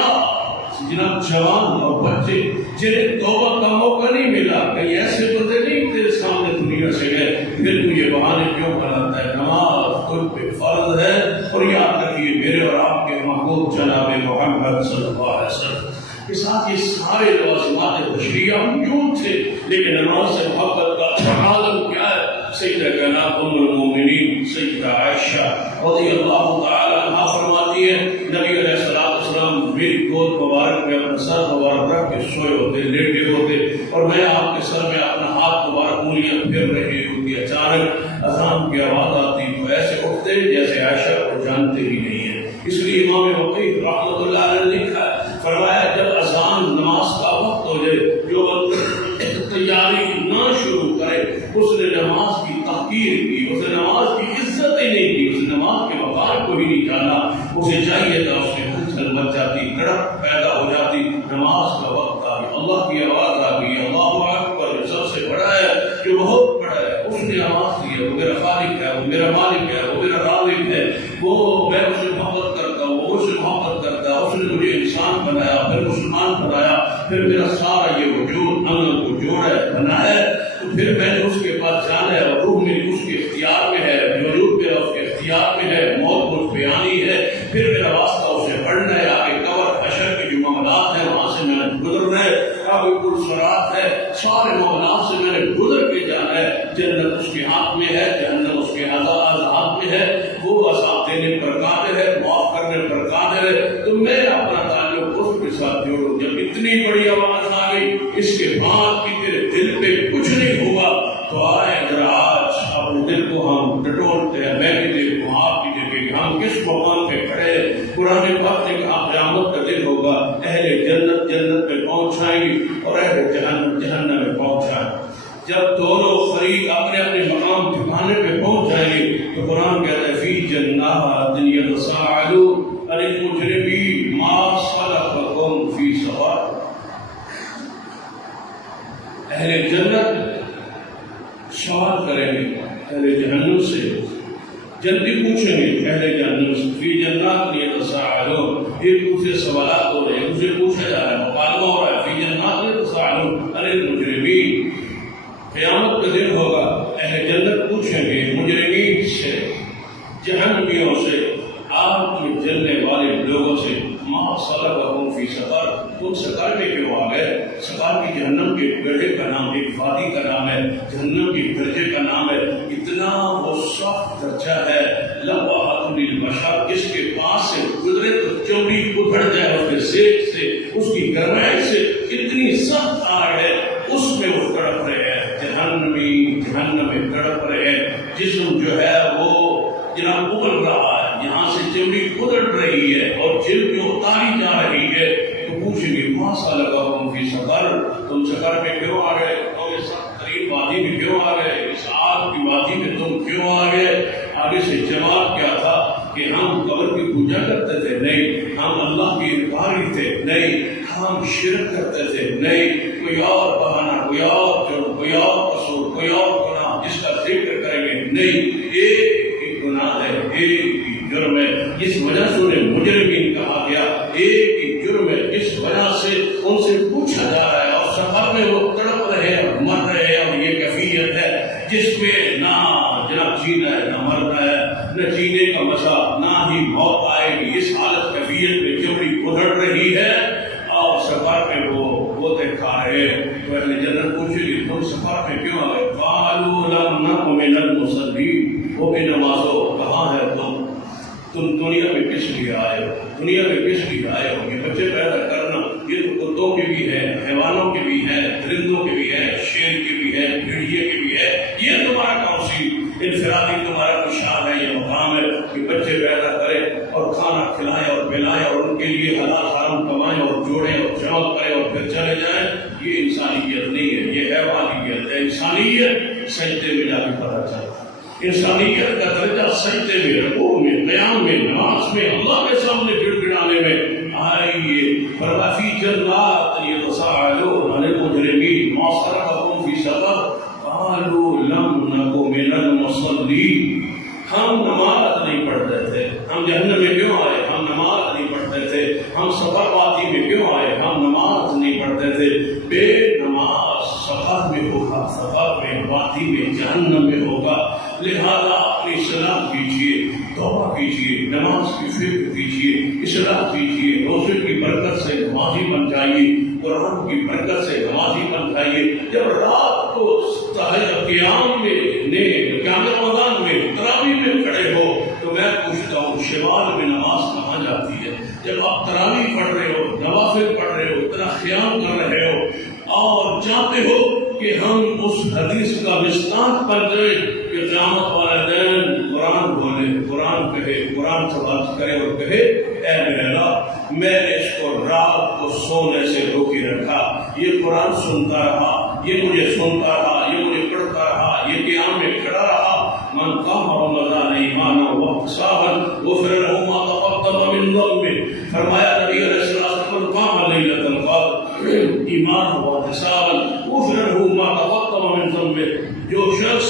جناب جوان اور بچے جنہیں توبہ کا موقع نہیں ملا، کہیں ایسے بندے نہیں تیرے سامنے دنیا سے گئے، پھر تو یہ بہانے کیوں بناتا ہے؟ نماز خود پہ فرض ہے، اور یاد رکھیے میرے اور آپ کے محبوب جناب محمد صلی اللہ علیہ وسلم کے ساتھ یہ سارے لوازمات بشریہ موجود تھے، لیکن نماز سے محبت کا عالم کیا ہے؟ سیدہ کائنات ام المومنین سیدہ عائشہ رضی اللہ تعالی عنہا فرماتی ہے نبی علیہ السلام میری گود مبارک میں اپنا سر مبارک رکھ کے سوئے ہوتے، لیٹے ہوتے، اور میں آپ کے سر میں اپنا ہاتھ مبارک انگلیاں پھیر رہی ہوتی، اچانک اذان کی آواز آتی تو ایسے اٹھتے جیسے عائشہ کو جانتے ہی نہیں ہے۔ اس لیے امام وقی رحمۃ اللہ علیہ نے لکھا ہے، فرمایا جب اذان نماز کا وقت ہو جائے، جو تیاری نہ شروع کرے اس نے نماز کی تحقیر کی، اس نے نماز کی عزت ہی نہیں کی، اس نے نماز کے مقام کو ہی نہیں جانا۔ اسے چاہیے تھا، اس میں ہلچل مچ جاتی، کڑپ پیدا ہو جاتی، نماز کا وقت آ گیا، اللہ کی آواز آ گئی، اللہ اکبر جو سب سے بڑا ہے، جو بہت بڑا ہے، اس نے آواز رازق ہے، وہ میرا خالق ہے، وہ میرا مالک ہے، وہ میرا رازق ہے، وہ میں اس سے محبت کرتا ہوں، وہ اس سے محبت کرتا ہے، اس نے مجھے انسان بنایا، پھر مسلمان بنایا، پھر میرا سارا یہ وجود اللہ کو جوڑا ہے، بنایا ہے، تو پھر میں نے اس کے پاس جانا ہے، اور روح میری اس کے اختیار میں ہے، وجود میرا اس کے اختیار میں ہے، موت مجھ پہ آنی ہے، پھر میرا واسطہ اسے بڑھنا ہے، آگے قبر حشر کی جو معاملات ہیں وہاں سے میں نے گزرنا ہے، آگے پرسرات ہے، سارے معاملات سے میں نے گزر کے جانا ہے، جنت اس کے ہاتھ میں ہے، جہنم اس کے ہاتھ میں ہے، وہ عذاب دینے پر قادر ہے، معاف کرنے پر قادر ہے، تو میں اپنا تعلق اس کے ساتھ جوڑوں۔ جب اتنی بڑی آواز آ گئی اس کے بعد کہ تیرے دل پہ کچھ نہیں ہوگا، تو آئے ذرا آج اپنے دل کو ہم ٹٹولتے ہیں، میں بھی دل کو آپ کی جگہ کہ ہم کس مقام پہ کھڑے ہیں۔ قرآن پاک نے کہا قیامت کا دن ہوگا، اہل جنت جنت میں پہنچ جائیں گی اور اہل جہنم جہنم میں پہنچ جائیں گے۔ جب دونوں فریق اپنے اپنے مقام ٹھکانے پہ پہنچ جائیں گے تو قرآن کہتا ہے فی جنات یتساءلون عن المجرمین ما سلککم فی سقر۔ اہل جنت سوال کریں گے اہل جہنم سے، جنتی پوچھیں گے اہل جہنم سے، فی جنات یتساءلون، ایک دوسرے سوالات ہو رہے ہیں، اسے پوچھا جا رہا ہے، مکالمہ ہو رہا ہے، فی جنات یتساءلون عن المجرمین۔ قیامت کا دن ہوگا، اہل جنت پوچھیں گے مجرمین سے، جہنمیوں سے، آگ میں جلنے والے لوگوں سے، ما سلککم فی سقر، تم سقر میں کیوں آ گئے؟ سقر کی جہنم کے گڑھے کا نام، ایک وادی کا نام ہے، جہنم کے درجے کا نام ہے، اتنا وہ سخت درجہ ہے، لواحۃ للبشر، جس کے پاس سے گزرے تو چمڑی ادھڑ جائے اس کے سیک سے، اس کی گرمائی سے، اتنی سخت آگ ہے، اس میں وہ تڑپ رہے ہیں، جہنم میں تڑپ رہے ہیں، جسم جو ہے وہ جناب ابل رہا ہے، یہاں سے چمڑی ادھڑ رہی ہے اور جلد جو اتاری جا رہی ہے، تو پوچھیں گے ما سلککم فی سقر، تم سقر میں کیوں آ گئے؟ تم اس سخت ترین وادی میں کیوں آ گئے؟ اس آگ کی وادی میں تم کیوں آ گئے؟ آگے سے جواب کیا تھا کہ ہم قبر کی پوجا کرتے تھے؟ نہیں۔ ہم اللہ کے انکاری تھے؟ نہیں۔ ہم شرک کرتے تھے؟ نہیں۔ کوئی اور بہانہ، کوئی اور جرم، کوئی اور قصور، کوئی اور گناہ جس کا ذکر کریں گے؟ نہیں، ایک ہی گناہ ہے، ایک ہی جرم ہے، جس وجہ سے انہیں مجرمین کہا گیا، ایک ہی جرم ہے جس وجہ سے ان سے پوچھا جا رہا ہے، اور سفر میں وہ تڑپ رہے ہیں، مر رہے ہیں، اور یہ کیفیت ہے جس میں نہ جناب جینا ہے، نہ مرنا ہے، نہ جینے کا مزہ، نہ ہی موت آئے گی، اس حالت کیفیت میں چمڑی ادھڑ رہی ہے، اور سفر میں وہ کھا رہے ہیں۔ تو اہل جنت پوچھے گی تم سفر میں کیوں آئے؟ قالوا لم نک من المصلین، وہ بھی نمازوں، کہاں ہے تم دنیا میں کس لیے آئے ہو؟ دنیا میں کس لیے آئے ہو؟ یہ بچے پیدا کرنا، یہ تو کتوں کے بھی ہے، حیوانوں کے بھی ہے، درندوں کے بھی ہے، شیر کے بھی ہے، بھیڑیے کے بھی ہے، یہ تمہارا کون سی انفرادی تمہارا نشان ہے، یہ مقام ہے کہ بچے پیدا کرے اور کھانا کھلائیں اور پلائیں اور ان کے لیے حلال حرام کمائیں اور جوڑیں اور جمع کریں اور پھر چلے جائیں، یہ انسانیت نہیں ہے، یہ حیوانیت ہے۔ انسانیت سجدے میں جا کے پتہ چلتا ہے، انسانیت کا درجہ سجدے میں، رکوع میں، قیام میں، نماز میں، اللہ کے سامنے گڑ گڑانے میں۔ آئیے فرمایا فی جنات یتساءلون عن المجرمین ما سلککم فی سقر قالوا لم نک من المصلین۔ ہم نماز نہیں پڑھتے تھے، ہم جہنم میں کیوں آئے؟ ہم نماز نہیں پڑھتے تھے۔ ہم سفر وادی میں کیوں آئے؟ ہم نماز نہیں پڑھتے تھے۔ بے نماز سفر میں ہوگا، سفر میں وادی میں جہنم میں ہوگا، لہذا اپنی اصلاح کیجیے، توبہ کیجیے، نماز کی فکر کیجیے، اصلاح کیجیے، روزے کی برکت سے نمازی بن جائیے، قرآن کی برکت سے نمازی بن جائیے۔ جب رات کو تہجد قیام میں قیام رمضان میں تراویح میں کھڑے ہو تو میں پوچھتا ہوں شمال میں نماز کہاں جاتی ہے؟ جب آپ تراویح پڑھ رہے ہو، نوافل پڑھ رہے ہو، اتنا قیام کر رہے ہو اور چاہتے ہو کہ ہم اس حدیث کا مصداق بن جائیں کہ قیامت والے دن قرآن بولے، قرآن کہے، قرآن سے بات کرے اور کہے اے میرے اللہ میں نے اس کو رات کو سونے سے روکی رکھا، یہ قرآن سنتا رہا، یہ مجھے سنتا رہا، یہ مجھے پڑھتا رہا، یہ قیام میں کھڑا رہا۔ من قام رمضان ایمانا واحتسابا غفر له ما تقدم من ذنبه، فرمایا نبی علیہ السلام من قام لیلۃ القدر ایمانا واحتسابا غفر له ما تقدم من ذنبه، جو شخص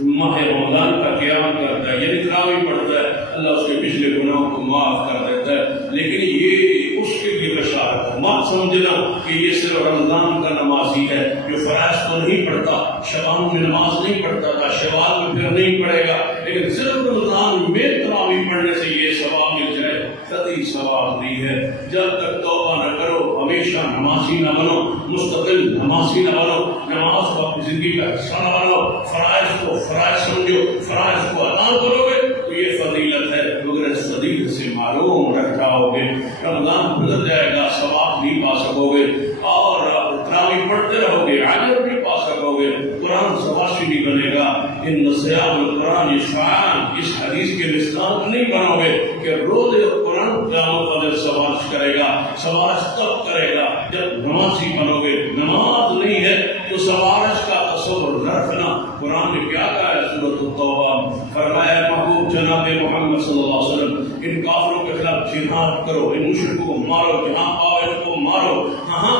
ماہ رمضان کا قیام کرتا ہے، یعنی تراویح پڑھتا ہے، اللہ اس کے پچھلے گناہوں کو معاف کر دیتا ہے۔ لیکن یہ اس کے لیے بشارت ہے، مت سمجھنا کہ یہ صرف رمضان کا نمازی ہے جو فرائض کو نہیں پڑھتا، شوال میں نماز نہیں پڑھتا تھا، شوال میں پھر نہیں پڑھے گا، لیکن صرف رمضان میں تراویح پڑھنے سے یہ ثواب مل جائے، قطعی ثواب نہیں ہے۔ جب تک توبہ نہ کرو ہمیشہ نمازی نہ بنو، مستقل نمازی نہ بنو، نماز کو اپنی زندگی کا حصہ نہ بنو، فرائض کو فرائض سمجھو، فرائض کو ادا کرو گے تو یہ فضیلت ہے۔ اگر اس فضیلت سے معلوم رکھ جاؤ گے، رمضان گزر جائے گا، ثواب نہیں پا سکو گے، اور تراویح پڑھتے رہو گے، اجر بھی پا سکو گے، قرآن سواشی نہیں بنے گا۔ ان صیام القرآن یشفعان، اس حدیث کے مصداق نہیں بنو گے کہ روز قرآن قیامت والے سوارش کرے گا۔ سوارش تب کرے گا جب نمازی بنو گے، نماز نہیں ہے تو سوارش کا تصور رکھنا۔ قرآن نے کیا کہا ہے سورۃ التوبہ، فرمایا محبوب جناب محمد صلی اللہ علیہ وسلم ان کافروں کے خلاف جہاد کرو، ان مشرکوں کو مارو، جہاں پاؤ ان کو مارو۔ ہاں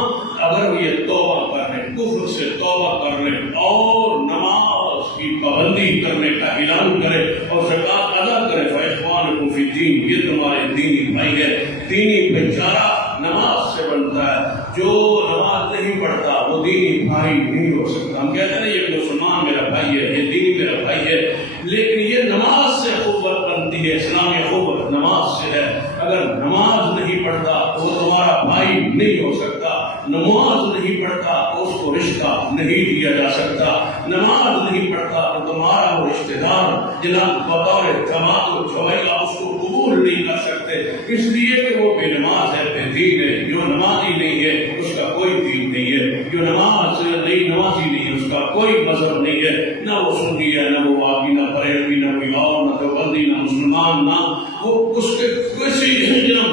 اگر یہ توبہ کرنے، کفر سے توبہ کرنے اور نماز کی پابندی کرنے کا اعلان کرے اور زکوٰۃ ادا کرے، فإخوانکم فی الدین، یہ تمہارے دینی بھائی ہے۔ دینی بھائی چارہ نماز سے بنتا ہے، جو نماز نہیں پڑھتا وہ دینی بھائی نہیں ہو سکتا۔ ہم کہتے ہیں یہ مسلمان میرا بھائی ہے، یہ دینی میرا بھائی ہے، لیکن یہ نماز سے قوت بنتی ہے، اسلامی قوت نماز سے ہے۔ اگر نماز نہیں پڑھتا تو وہ تمہارا بھائی نہیں ہو سکتا، نماز نہیں پڑھتا تو اس کو رشتہ نہیں دیا جا سکتا، نماز نہیں پڑھتا تو تمہارا وہ رشتہ دار جناب بطور جماعت و جویہ اس کو قبول نہیں کر سکتے، اس لیے کہ وہ بے نماز ہے، بے دین ہے۔ جو نمازی نہیں ہے اس کا کوئی دین نہیں ہے، جو نمازی نہیں ہے اس کا کوئی مذہب نہیں ہے، نہ وہ سنی ہے، نہ وہ واقعی، نہ بریلوی، نہ کوئی اور، نہ دیوبندی، نہ مسلمان، نہ وہ اس کے کسی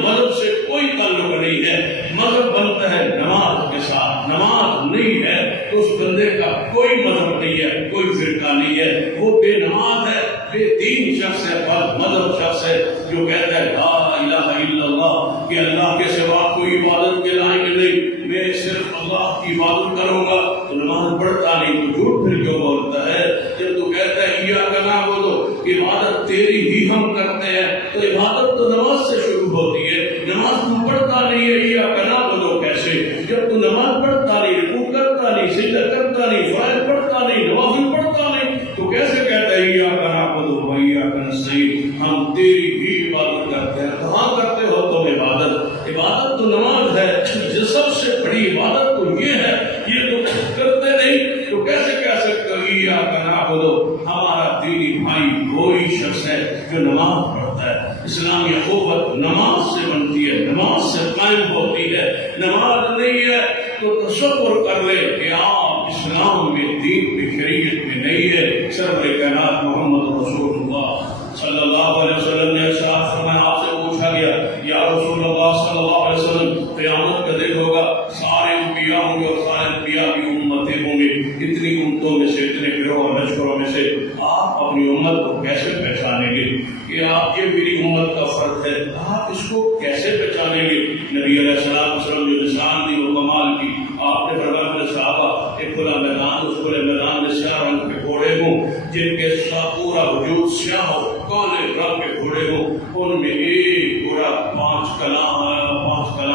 مذہب سے کوئی تعلق نہیں ہے۔ مذہب بنتا ہے نماز کے ساتھ، نماز نہیں ہے تو اس بندے کا کوئی مذہب نہیں ہے، کوئی فرقہ نہیں ہے، وہ بے نماز ہے، بے دین شخص ہے، بد مذہب شخص ہے، جو کہتا ہے لا الہ الا اللہ، کہ اللہ کے سوا کوئی عبادت کے لائق نہیں، میں صرف اللہ کی عبادت کروں گا، تو نماز پڑھتا نہیں تو جھوٹ پھر کیوں بولتا ہے؟ جب تو کہتا ہے ایاک نعبد، عبادت تیری ہی ہم کرتے ہیں، تو عبادت تو نماز سے شروع ہوتی ہے۔ نماز تو پڑھتا نہیں ہے، ایاک نعبد کیسے؟ جب تو نماز پڑھتا نہیں، رکوع کرتا نہیں، سجدہ کرتا نہیں، فرائض پڑھتا نہیں، نوافل پڑھتا نہیں، تو کیسے کہتا ہے ایاک نعبد و ایاک نستعین، ہم تیری ہی عبادت کرتے ہیں؟ کہاں کرتے ہو تم عبادت؟ عبادت تو نماز ہے، جو سب سے بڑی عبادت تو یہ ہے، یہ تو کرتے نہیں، تو کیسے کہہ سکتے ہو ایاک نعبد؟ ہمارا دینی بھائی وہی شخص ہے جو نماز پڑھتا ہے۔ اسلامی اخوت نماز سے بنتی ہے، نماز سے قائم ہوتی ہے۔ نماز نہیں ہے تو تصور کر لے کہ آپ اسلام میں، دین میں، شریعت میں نہیں ہے۔ سرور کائنات محمد رسول اللہ صلی اللہ علیہ وسلم نے ارشاد فرمایا، آپ سے پوچھا گیا یا رسول اللہ صلی اللہ علیہ وسلم قیامت کا دن ہوگا، سارے انبیاء ہوں گے اور سارے انبیاء کی امتیں ہوں گی، اتنی امتوں میں سے، اتنے گروہ اور لشکروں میں سے آپ اپنی امت کو کیسے پہچانیں گے کہ آپ یہ میری امت کا فرد ہے؟ آپ اس کو کیسے پہچانیں گے؟ نبی علیہ السلام جو نشان دی وہ کمال کی، آپ نے فرمایا میرے صحابہ ایک کھلا میدان، اس کھلے میدان میں سیاہ رنگ کے گھوڑے ہوں جن کے پورا وجود سیاہ ہو، کالے رنگ کے گھوڑے ہوں، ان میں ایک گھوڑا 5 کلا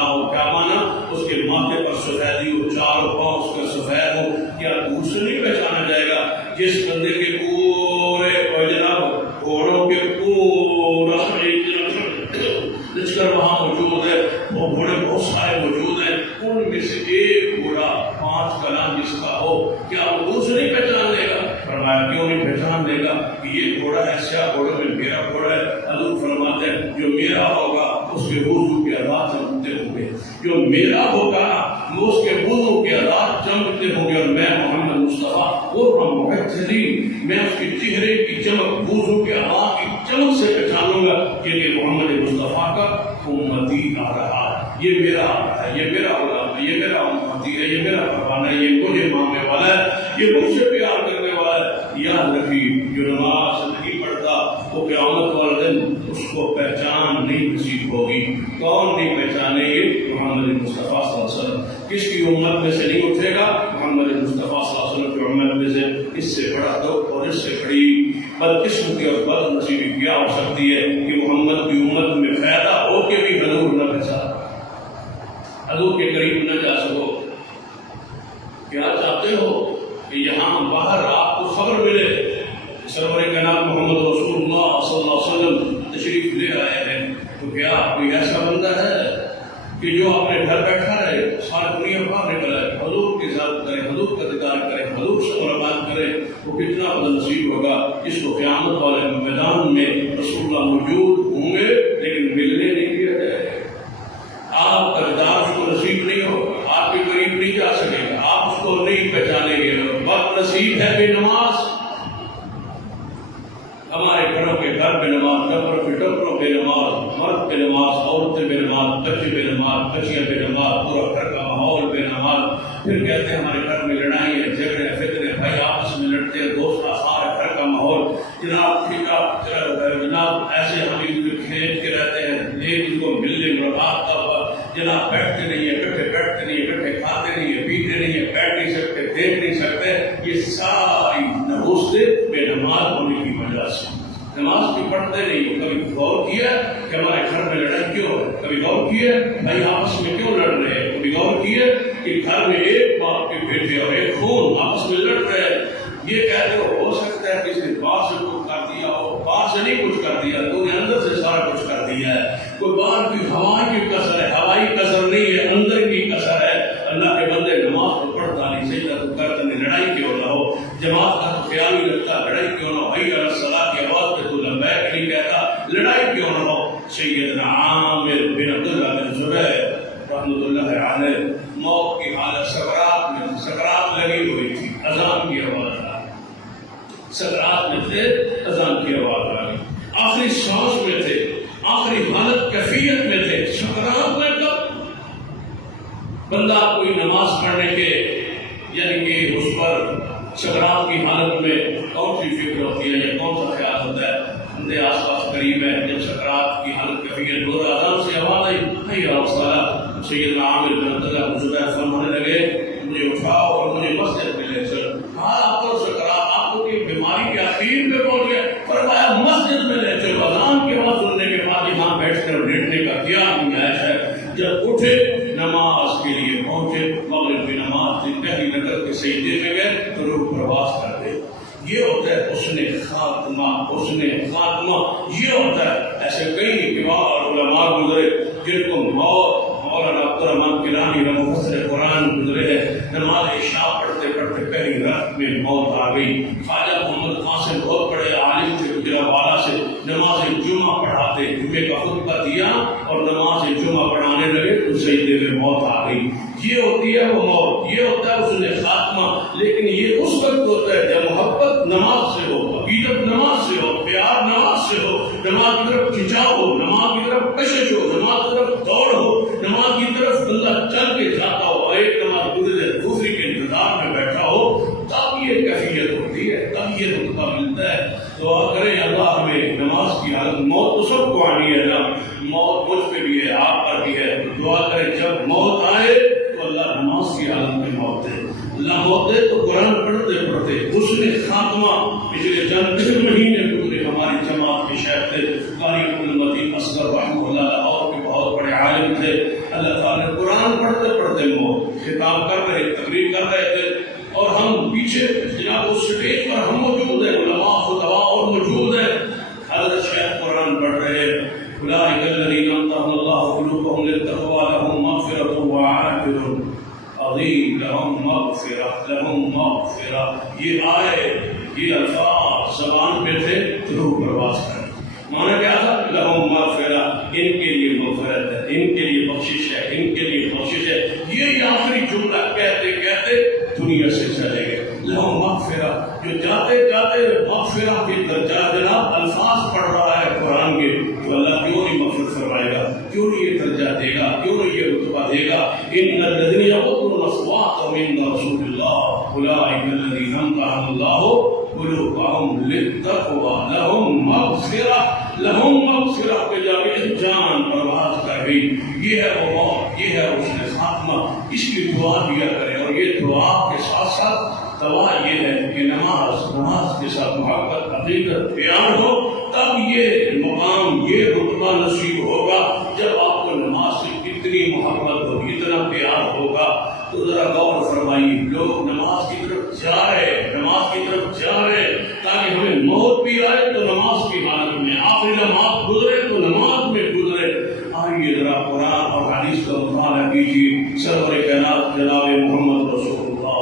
ہو، کیا مانا؟ اس کے ماتھے پر سفیدی ہو، 4 پاؤں اس کے سفید ہو، کیا دوسرے نہیں پہچانا جائے گا؟ جس بندے کے پورے جناب گھوڑوں کے پورا لشکر وہاں موجود ہے، وہ گھوڑے بہت سارے موجود ہیں، ان میں سے ایک گھوڑا 5 کلا جس کا ہو، کیا وہ دوسرے نہیں پہچان لے گا؟ فرمایا کیوں نہیں پہچان لے گا؟ کہ یہ گھوڑا ہے، سیاہ گھوڑے میں میرا گھوڑا ہے۔ حضور فرماتے ہیں جو میرا ہوگا اس کے وضو کے آداب چمکتے ہوں گے، جو میرا ہوگا اس کے وضو کے آداب چمکتے ہوں گے، اور میں محمد مصطفیٰ اور محتدین، میں اس کے چہرے کی چمک، وضو کے آداب کی چمک سے پہچانوں گا کہ محمد مصطفیٰ کا امتی آ رہا ہے، یہ میرا ہے، یہ میرا غلام ہے، یہ میرا امتی ہے، یہ میرا پروانہ ہے، یہ مجھے مانگنے والا ہے، یہ مجھ سے پیار کرنے والا ہے۔ یاد رکھیے جو نماز نہیں پڑھتا وہ قیامت والے دن اس کو پہچان نہیں نصیب ہوگی۔ کون نہیں پہچانے گے؟ محمد مصطفیٰ صلی اللہ علیہ وسلم۔ کس کی امت میں سے نہیں اٹھے گا؟ محمد مصطفیٰ صلی اللہ علیہ وسلم کی امت میں سے۔ اس سے بڑا دکھ اور اس سے بڑی بدقسمتی اور بد نصیبی کیا ہو سکتی ہے کہ محمد کی امت میں فائدہ ہو کے بھی حضور نہ بچا، حضور کے قریب نہ جا سکو؟ کیا چاہتے ہو کہ یہاں باہر آپ کو خبر ملے سرور کائنات محمد رسول اللہ صلی اللہ علیہ وسلم تشریف لے آئے ہیں، تو کیا کوئی ایسا بندہ ہے کہ جو اپنے گھر بیٹھا رہے، ساری دنیا باہر نکل آئے، حضور کی ذات کرے، حضور کا دیدار کرے، حضور سے ملاقات کرے؟ وہ کتنا بد نصیب ہوگا جس کو قیامت والے میدان میں رسول اللہ موجود ہوں گے لیکن ملنے نہیں دیا جائے گا۔ آپ کا دیدار اس کو نصیب نہیں ہوگا، آپ کے قریب نہیں جا سکے گا، آپ اس کو نہیں پہچانیں گے۔ بد نصیب ہے بے نماز۔ ہمارے گھروں کے گھر بے نماز، ٹبروں کے ٹبروں بے نماز، مرد بے نماز، عورتیں بے نماز، بچے بے نماز، بچیاں بے نماز، پورا گھر کا ماحول بے نماز۔ پھر کہتے ہیں ہمارے گھر میں لڑائی ہے، جھگڑے فتنے، بھائی آپس میں لڑتے ہیں، دوست سارے گھر کا ماحول جناب ٹھیکا جناب ایسے ہم کھیل کے رہتے ہیں، ایک ان کو ملنے ملاقات کا جناب بیٹھتے نہیں ہیں، اکٹھے بیٹھتے نہیں ہیں، اکٹھے کھاتے نہیں ہیں، پیتے نہیں ہیں، بیٹھ نہیں سکتے، دیکھ نہیں سکتے۔ یہ ساری نحوستیں بے نماز ہونے کی وجہ سے۔ نماز بھی پڑھتے نہیں ہو، کبھی غور کیا کہ ہمارے گھر میں لڑائی کیوں ہے؟ کبھی غور کیا بھائی آپس میں کیوں لڑ رہے ہیں؟ کبھی غور کیا کہ گھر میں ایک باپ کے بیٹے اور ایک خون آپس میں لڑ رہے ہیں؟ یہ کہتے ہو سکتا ہے کسی نے باہر سے کچھ کر دیا ہو، باہر سے نہیں کچھ کر دیا، تو نے اندر سے سارا کچھ کر دیا ہے۔ کوئی باہر کی ہوا کی کثر ہے، ہوائی کثر نہیں ہے، اندر کی کثر ہے۔ اللہ کے بندے نماز تو پڑھتا نہیں، سجدہ تو کرتا نہیں، لڑائی کیوں نہ ہو؟ جماعت کا تو خیال ہی رکھتا، لڑائی کیوں نہ ہو؟ حی علی الصلاۃ کی آواز پہ تو لبیک نہیں کہتا، لڑائی کیوں نہ ہو؟ سیدنا عامر بن عبداللہ بن زبیر رحمۃ اللہ علیہ موت کی حالت سکرات میں، سکرات لگی ہوئی تھی، اذان کی آواز آئی، سکرات میں تھے، اذان کی آواز آئی، آخری سانس میں تھے، آخری حالت کیفیت میں تھے، سکرات میں کب بندہ کوئی نماز پڑھنے کے یعنی کہ اس پر سکرات کی حالت میں کون سی فکر ہوتی ہے یا کون سا خیال ہوتا ہے؟ بندے آس پاس قریب ہے، جب سکرات کی حالت کیفیت دور اذان سے آواز آئی حی علی الصلاۃ، سیدنا عامر بن عبداللہ بن زبیر فرمانے لگے مجھے اٹھاؤ اور مجھے مسجد میں لے چلو۔ کہا آپ کو سکرات، آپ کو کی بیماری کے آخر پہ پہنچ گئے، فرمایا مسجد میں لے چلو۔ اذان کی آواز سننے کے بعد یہاں بیٹھنے اور لیٹنے کا کیا گنجائش ہے؟ جب اٹھے نماز کے لیے پہنچے، مغرب کی نماز کی پہلی رکعت کے سجدے میں گئے تو روح پرواز کر گئے۔ یہ ہوتا ہے حسن خاتمہ، حسن خاتمہ یہ ہوتا ہے۔ ایسے کئی کبار علماء گزرے جن کو موت، مولانا عبدالرحمن کیلانی مفسر قرآن گزرے ہیں، نماز عشاء پڑھتے پڑھتے پہلی رات میں موت آ گئی۔ خواجہ محمد قاسم بہت بڑے عالم تھے گجرانوالہ سے، نماز جمعہ پڑھاتے، جمعے کا خطبہ دیا اور نماز جمعہ پڑھانے لگے تو سجدے میں موت آ گئی۔ یہ ہوتی ہے وہ موت، یہ ہوتا ہے حسن خاتمہ۔ لیکن یہ اس وقت ہوتا ہے جب محبت نماز سے ہو، عقیدت نماز سے ہو، پیار نماز سے ہو، نماز کی طرف کھنچاؤ ہو، نماز کی طرف کشش ہو، نماز کی طرف دوڑ ہو، نماز کی طرف بندہ چل کے جاتا ہو، ایک نماز دوسری کے انتظار میں بیٹھا ہو، تب یہ کیفیت ہوتی ہے، تب یہ رتبہ ملتا ہے۔ دعا کریں اللہ ہمیں نماز کی حالت، موت تو سب کو آنی ہے نا، موت مجھ پہ بھی ہے، آپ پر بھی ہے، دعا کریں جب موت آئے تو اللہ نماز کی حالت میں موت دے، اللہ موت دے تو قرآن پڑھتے پڑھتے حسن خاتمہ۔ پچھلے چند مہینے گزرے ہماری جماعت کے شیخ تھے قاری المدین اصغر رحمہ اللہ اور بھی بہت بڑے عالم تھے، اللہ تعالیٰ نے قرآن پڑھتے پڑھتے موت خطاب کر رہے، تقریر کر رہے تھے اور ہم پیچھے جناب اس سٹیج پر ہم موجود ہیں، علماء خطباء اور موجود ہیں، حضرت شیخ قرآن پڑھ رہے ہیں اولئک الذین امتحن اللہ قلوبهم للتقوی لهم مغفرۃ وعاجر عظیم، لهم مغفرہ۔ یہ آئے، یہ الفاظ زبان پہ تھے تو روح پرواز کریں، مانا کیا تھا؟ لهم مغفرہ، ان کے لیے مغفرت ہے، ان کے لیے بخشش ہے، ان کے لیے بخشش ہے۔ یہ آخری جملہ کہتے کہتے دنیا سے چلے گئے۔ لهم مغفرہ، جو جاتے جاتے مغفرہ کے درجہ جناب الفاظ پڑھ رہا ہے قرآن کے، تو اللہ کیوں نہیں مغفرت فرمائے گا؟ کیوں نہیں یہ درجہ دے گا؟ کیوں نہیں یہ رتبہ دے گا؟ ان الذین یغضون اصواتهم عند رسول اللہ اولئک الذین امتحن اللہ قلوبهم للتقوی لهم مغفرہ کے جانے جان پرواز کر گئی۔ یہ ہے وہ موت، یہ ہے اس نے خاتمہ، اس کی دعا دیا کریں اور یہ دعا کے ساتھ ساتھ دوا یہ ہے کہ نماز کے ساتھ محبت حقیقت پیار ہو، تب یہ مقام یہ رتبہ نصیب ہوگا۔ جب آپ کو نماز سے اتنی محبت ہو، اتنا پیار ہوگا، تو ذرا غور فرمائیے، لوگ نماز کی طرف جا رہے تاکہ ہمیں موت بھی آئے تو نماز کی حالت میں، آخری لمحات گزرے تو نماز میں گزرے۔ آئیے ذرا قرآن اور حدیث کا مطالعہ کیجیے۔ سرور کائنات جناب محمد رسول اللہ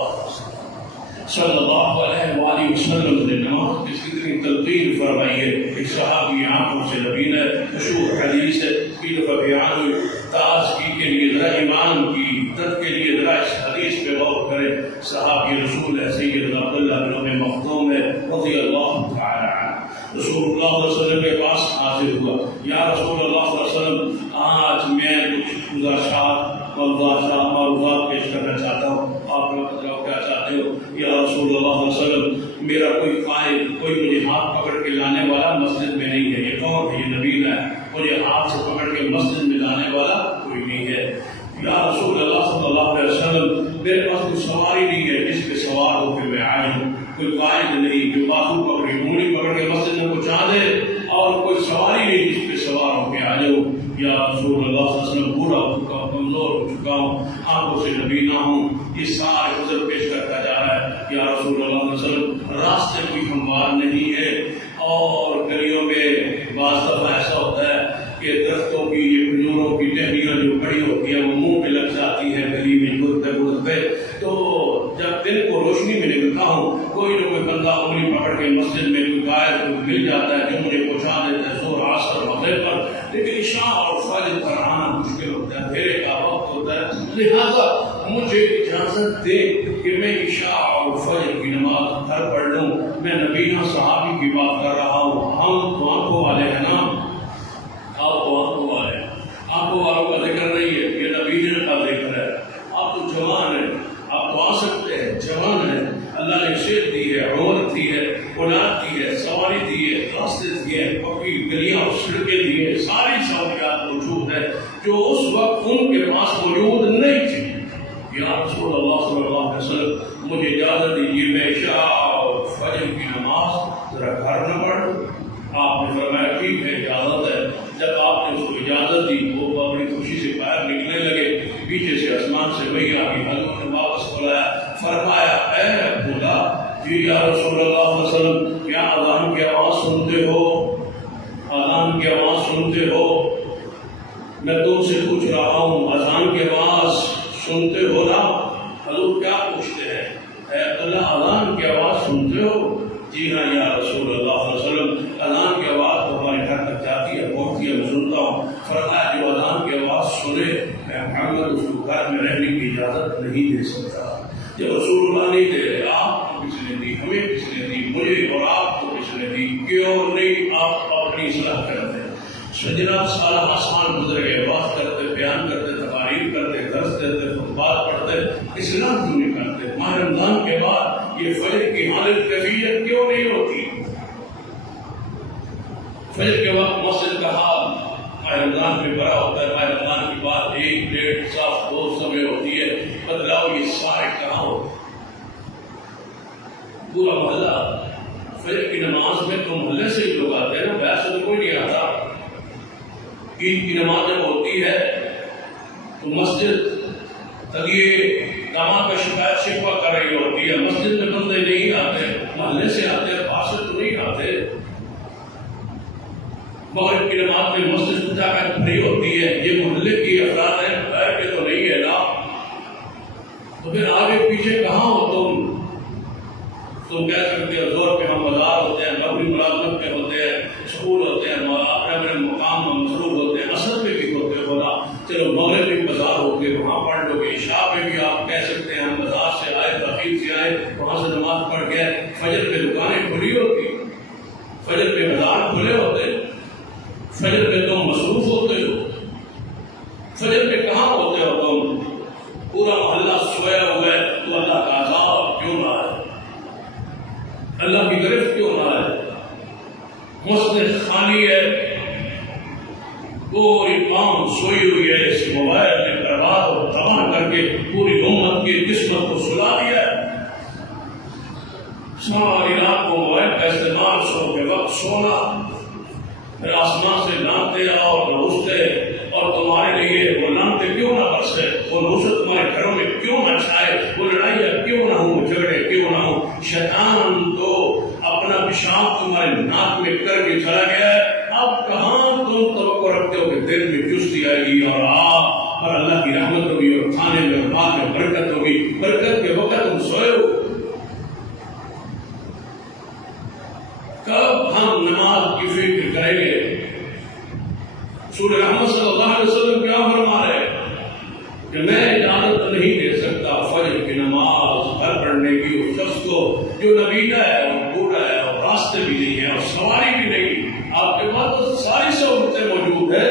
صلی اللہ علیہ وآلہ وسلم نے نماز کی کتنی تلقین فرمائی ہے۔ ایک صحابی آنکھوں سے نبی نے مشہور حدیث ہے کہ بیان تازگی کے لیے ذرا ایمان کی عدت کے لیے ذرا اس حدیث پہ غور کریں۔ صحابی رسول ہے سید عبداللہ بن ام مکتوم رضی اللہ تعالی عنہ، رسول اللہ صلی اللہ علیہ وسلم کے پاس حاضر ہوا، یا رسول اللہ صلی اللہ علیہ وسلم آج میں کچھ گزارشات معروضات پیش کرنا چاہتا ہوں، آپ نے بتاؤ کیا چاہتے ہو؟ یا رسول اللہ صلی اللہ علیہ وسلم میرا کوئی قائد، کوئی مجھے ہاتھ پکڑ کے لانے والا مسجد میں نہیں ہے۔ یہ کون ہے؟ یہ نبی ہے، مجھے ہاتھ سے پکڑ کے مسجد میں لانے والا کوئی نہیں ہے۔ یا رسول اللہ صلی اللہ علیہ وسلم میرے پاس کوئی سواری نہیں ہے جس پہ سوار ہو کے میں آئی ہوں، کوئی قائد نہیں جو بازو پکڑ کے مونی پکڑ کے مسجد میں پہنچا دے، اور کوئی سواری نہیں جس پہ سوار ہو کے آ جاؤ۔ یا رسول اللہ صلی اللہ علیہ وسلم بوڑھا ہو چکا ہوں، کمزور ہو چکا ہوں، آنکھوں سے نبی نہ ہوں، یہ سارے عذر پیش کرتا جا رہا ہے۔ یا رسول اللہ صلی اللہ علیہ وسلم راستے کوئی ہموار نہیں ہے، اور گلیوں میں بعض دفعہ ایسا ہوتا ہے کہ درختوں کی یہ کھجوروں کی ٹہنیاں جو بڑی ہوتی ہیں وہ منہ پہ لگ جاتی ہے گلی میں گزرتے، تو جب دن کو روشنی میں نکلتا ہوں، کوئی نہ کوئی بندہ انگلی پکڑ کے مسجد میں کوئی قائد مل جاتا ہے جو مجھے پہنچا دیتا ہے زور عصر مغرب پر، لیکن عشاء اور فجر پر آنا مشکل ہوتا ہے، پھیرے کا وقت ہوتا ہے، لہذا مجھے اجازت دے کہ میں عشاء اور فجر کی نماز گھر پڑھ لوں۔ میں نبینا صحابی کی بات کر رہا ہوں، ہم تو آنکھوں والے ہیں نا، آپ تو آنکھوں والے ہیں، آنکھوں والوں کا ذکر نہیں ہے، یہ نبینا کا ذکر ہے۔ آپ تو جوان ہیں، آپ تو آ سکتے ہیں، جوان ہیں، اللہ نے صحت دی ہے، عمر دی ہے، اولاد دی ہے، سواری دی ہے، راستے دیے ہیں، پکی گلیاں اور سڑکیں دی ہیں، ساری سہولیات موجود ہے جو اس وقت ان کے پاس موجود نہیں تھی۔ یا رسول اللہ صلی اللہ علیہ وسلم مجھے اجازت دیجیے میں عشاء اور فجر کی نماز ذرا گھر نہ پڑھوں۔ آپ نے فرمایا ٹھیک ہے، اجازت ہے۔ جب آپ نے اس کو اجازت دی وہ بڑی خوشی سے باہر نکلنے لگے، پیچھے سے آسمان سے وہی آگے حضرت نے واپس بلایا، فرمایا اے عبداللہ، جی یا رسول اللہ صلی اللہ علیہ وسلم کیا اذان کی آواز سنتے ہو؟ اذان کی آواز سنتے ہو؟ میں تم سے پوچھ رہا ہوں، اذان کی آواز سنتے ہو نا؟ حضور کیا پوچھتے ہیں؟ اے عبداللہ اذان کی آواز سنتے ہو؟ جی ہاں یا رسول اللہ صلی اللہ علیہ وسلم، اذان کی آواز تو ہمارے گھر تک جاتی ہے، پہنچتی ہے، میں سنتا ہوں۔ فرمایا جو اذان کی آواز سنے میں محمد اس کو گھر میں رہنے کی اجازت نہیں دے سکتا۔ جب رسول اللہ نہیں دے رہے، آپ کو کس نے دی؟ ہمیں کس نے دی؟ مجھے اور آپ کو کس نے دی؟ کیوں نہیں آپ اپنی اصلاح کرتے؟ سجدہ سارا آسان گزر گئے، بات کرتے، بیان کرتے، تقاریر کرتے، درس دیتے، خطبات پڑھتے، اصلاح کیوں نہیں کرتے؟ ماہ رمضان کے بعد یہ فجر کی حالت کیفیت کیوں نہیں ہوتی؟ فجر کے وقت مسجد کا حال ماہ رمضان میں بڑا ہوتا ہے، ماہ رمضان کی بات 1 ڈیڑھ صاف 2 سمے ہوتی ہے، بدلاؤ یہ سارے کہاں ہوتے؟ پورا محلہ فجر کی نماز میں تو محلے سے ہی لوگ آتے ہیں نا، ویسے تو کوئی نہیں آتا۔ عید کی نماز جب ہوتی ہے تو مسجد تب یہ داماد کا شکایت شکوہ کر رہی ہوتی ہے، مسجد میں بندے نہیں آتے، محلے سے آتے ہیں، پاس سے تو نہیں آتے۔ مغرب کی نماز میں مسجد جا کر کھڑی ہوتی ہے، یہ محلے کی افراد ہیں، غیر کے تو نہیں ہے نا، تو پھر آگے پیچھے کہاں ہو تم کہہ سکتے ہو زور پہ ہم بازار ہوتے ہیں، نوکری ملازمت پہ ہوتے ہیں، اسکول ہوتے ہیں، اپنے اپنے مقام میں مصروف ہوتے ہیں، اثر پہ بھی ہوتے ہونا، چلو مغرب بھی بازار ہو گئے وہاں پڑھ لو گے، عشاء پہ بھی آپ کہہ سکتے ہیں ہم بازار سے آئے، تقریب سے آئے، وہاں سے نماز پڑھ گئے، فجر پہ دکانیں کھلی ہوتی، فجر پہ بازار کھلے ہوتے، فجر پہ تم مصروف ہوتے ہو، فجر پہ کہاں ہوتے ہو تم؟ پورا محلہ سویا ہوا ہے تو اللہ کا عذاب کیوں نہ آئے؟ اللہ کی گرفت کیوں نہ آئے؟ مسجد خالی ہے، پوری قوم سوئی ہوئی ہے، اس موبائل نے برباد اور تباہ کر کے پوری امت کی قسمت کو سلا دیا ہے۔ سونا پھر آسمان سے لانتے اور نوستے اور تمہارے لیے وہ لانتے کیوں نہ برسے، وہ نوسط تمہارے گھروں میں کیوں نہ چھائے، وہ لڑائیاں کیوں نہ ہوں، جھگڑے کیوں نہ ہوں۔ شیطان تو اپنا پیشاب تمہارے ناک میں کر کے چلا گیا ہے، اب کہاں تم توقع رکھتے ہو کہ دل میں چستی آئے گی اور اور اللہ کی رحمت ہوگی اور کھانے میں اور بات میں برکت ہوگی۔ برکت کے وقت تم سوئے ہو۔ کب ہم نماز کی فکر کریں گے؟ رسول رحمت صلی اللہ علیہ وسلم کیا فرما رہے کہ میں اجازت نہیں دے سکتا فجر کی نماز گھر پڑھنے کی اس شخص کو جو نبینا ہے اور بوڑھا ہے اور راستے بھی نہیں ہے اور سواری بھی نہیں، آپ کے پاس تو ساری سہولتیں موجود ہے۔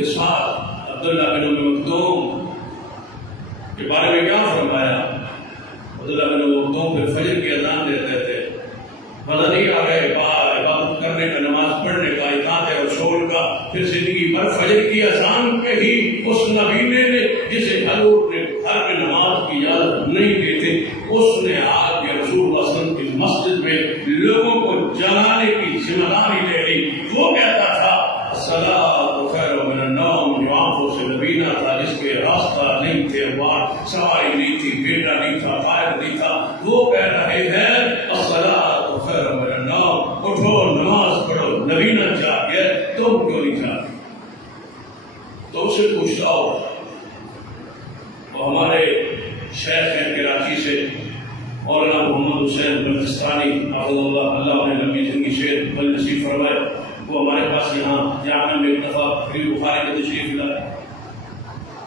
اس بات عبداللہ بن مکتوم کے بارے میں کیا فرمایا؟ عبداللہ بن مکتوم پھر فجر کی اذان دیتے تھے، مزہ نہیں آ گئے عبادت کرنے کا، نماز پڑھنے کا، اطاعت رسول کا، پھر زندگی بھر فجر کی اذان کے ہی اس نبینے نے جسے حضور نے گھر میں نماز کی اجازت نہیں دیتے، اس نے آ کے رسول اللہ صلی اللہ علیہ وسلم کی مسجد میں لوگوں کو جگانے کی ذمہ داری لے لی۔ وہ کہتا تھا الصلاۃ خیر من النوم، جو آنکھوں سے نبینا تھا، جس کے راستہ نہیں تھے، بار سواری نہیں تھی، بیٹا نہیں تھا، فائر نہیں تھا، وہ کہہ رہے ہیں الصلاۃ خیر من النوم، اٹھو نماز پڑھو، نبینا چاہیے، تم کیوں نہیں چاہتے؟ تو اسے پوچھتا ہو، وہ ہمارے شیخ ہیں کراچی سے، مولانا محمد حسین بلوچستانی حفظہ اللہ، اللہ انہیں لمبی زندگی صحت بھل نصیب فرمائے، وہ ہمارے پاس یہاں جامعہ میں ایک دفعہ بخاری میں تشریف لائے۔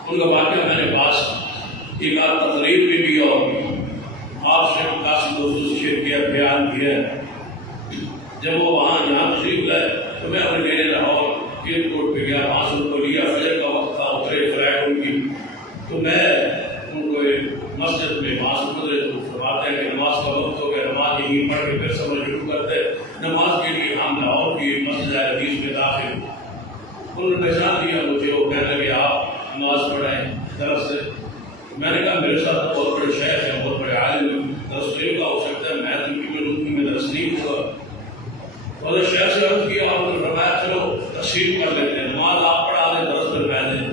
ان کا واقعہ میں نے پاس ایک آدھ تقریر میں بھی اور آپ سے کافی دوستوں سے شیئر کیا، بیان کیا۔ جب وہ وہاں یہاں تشریف لائے تو میں اپنے میرے لاہور ایئرپورٹ پہ گیا، وہاں سے ان کو لیا، فجر کا وقت تھا، اترے فلائٹ ان کی، تو میں ان کو ایک مسجد میں وہاں سے گزرے تو فرماتے ہیں کہ نماز کا وقت ہو گیا، نماز یہیں پڑھ کے پھر سفر شروع کرتے۔ نماز کے لیے ہم لاہور کی مسجد حدیث میں داخل، انہوں نے پہچان دیا مجھے، وہ کہنے لگے آپ نماز پڑھائیں درس سے۔ میں نے کہا میرے ساتھ بہت بڑے شیخ ہیں، بہت بڑے عالم ہیں، درس کا ہو سکتا ہے، میں تو میں درس نہیں ہوا۔ اور شیخ سے عرض کیا، آپ نے فرمایا چلو تشریف کر لیتے ہیں، نماز آپ پڑھا دیں، درس پر پہ دیں۔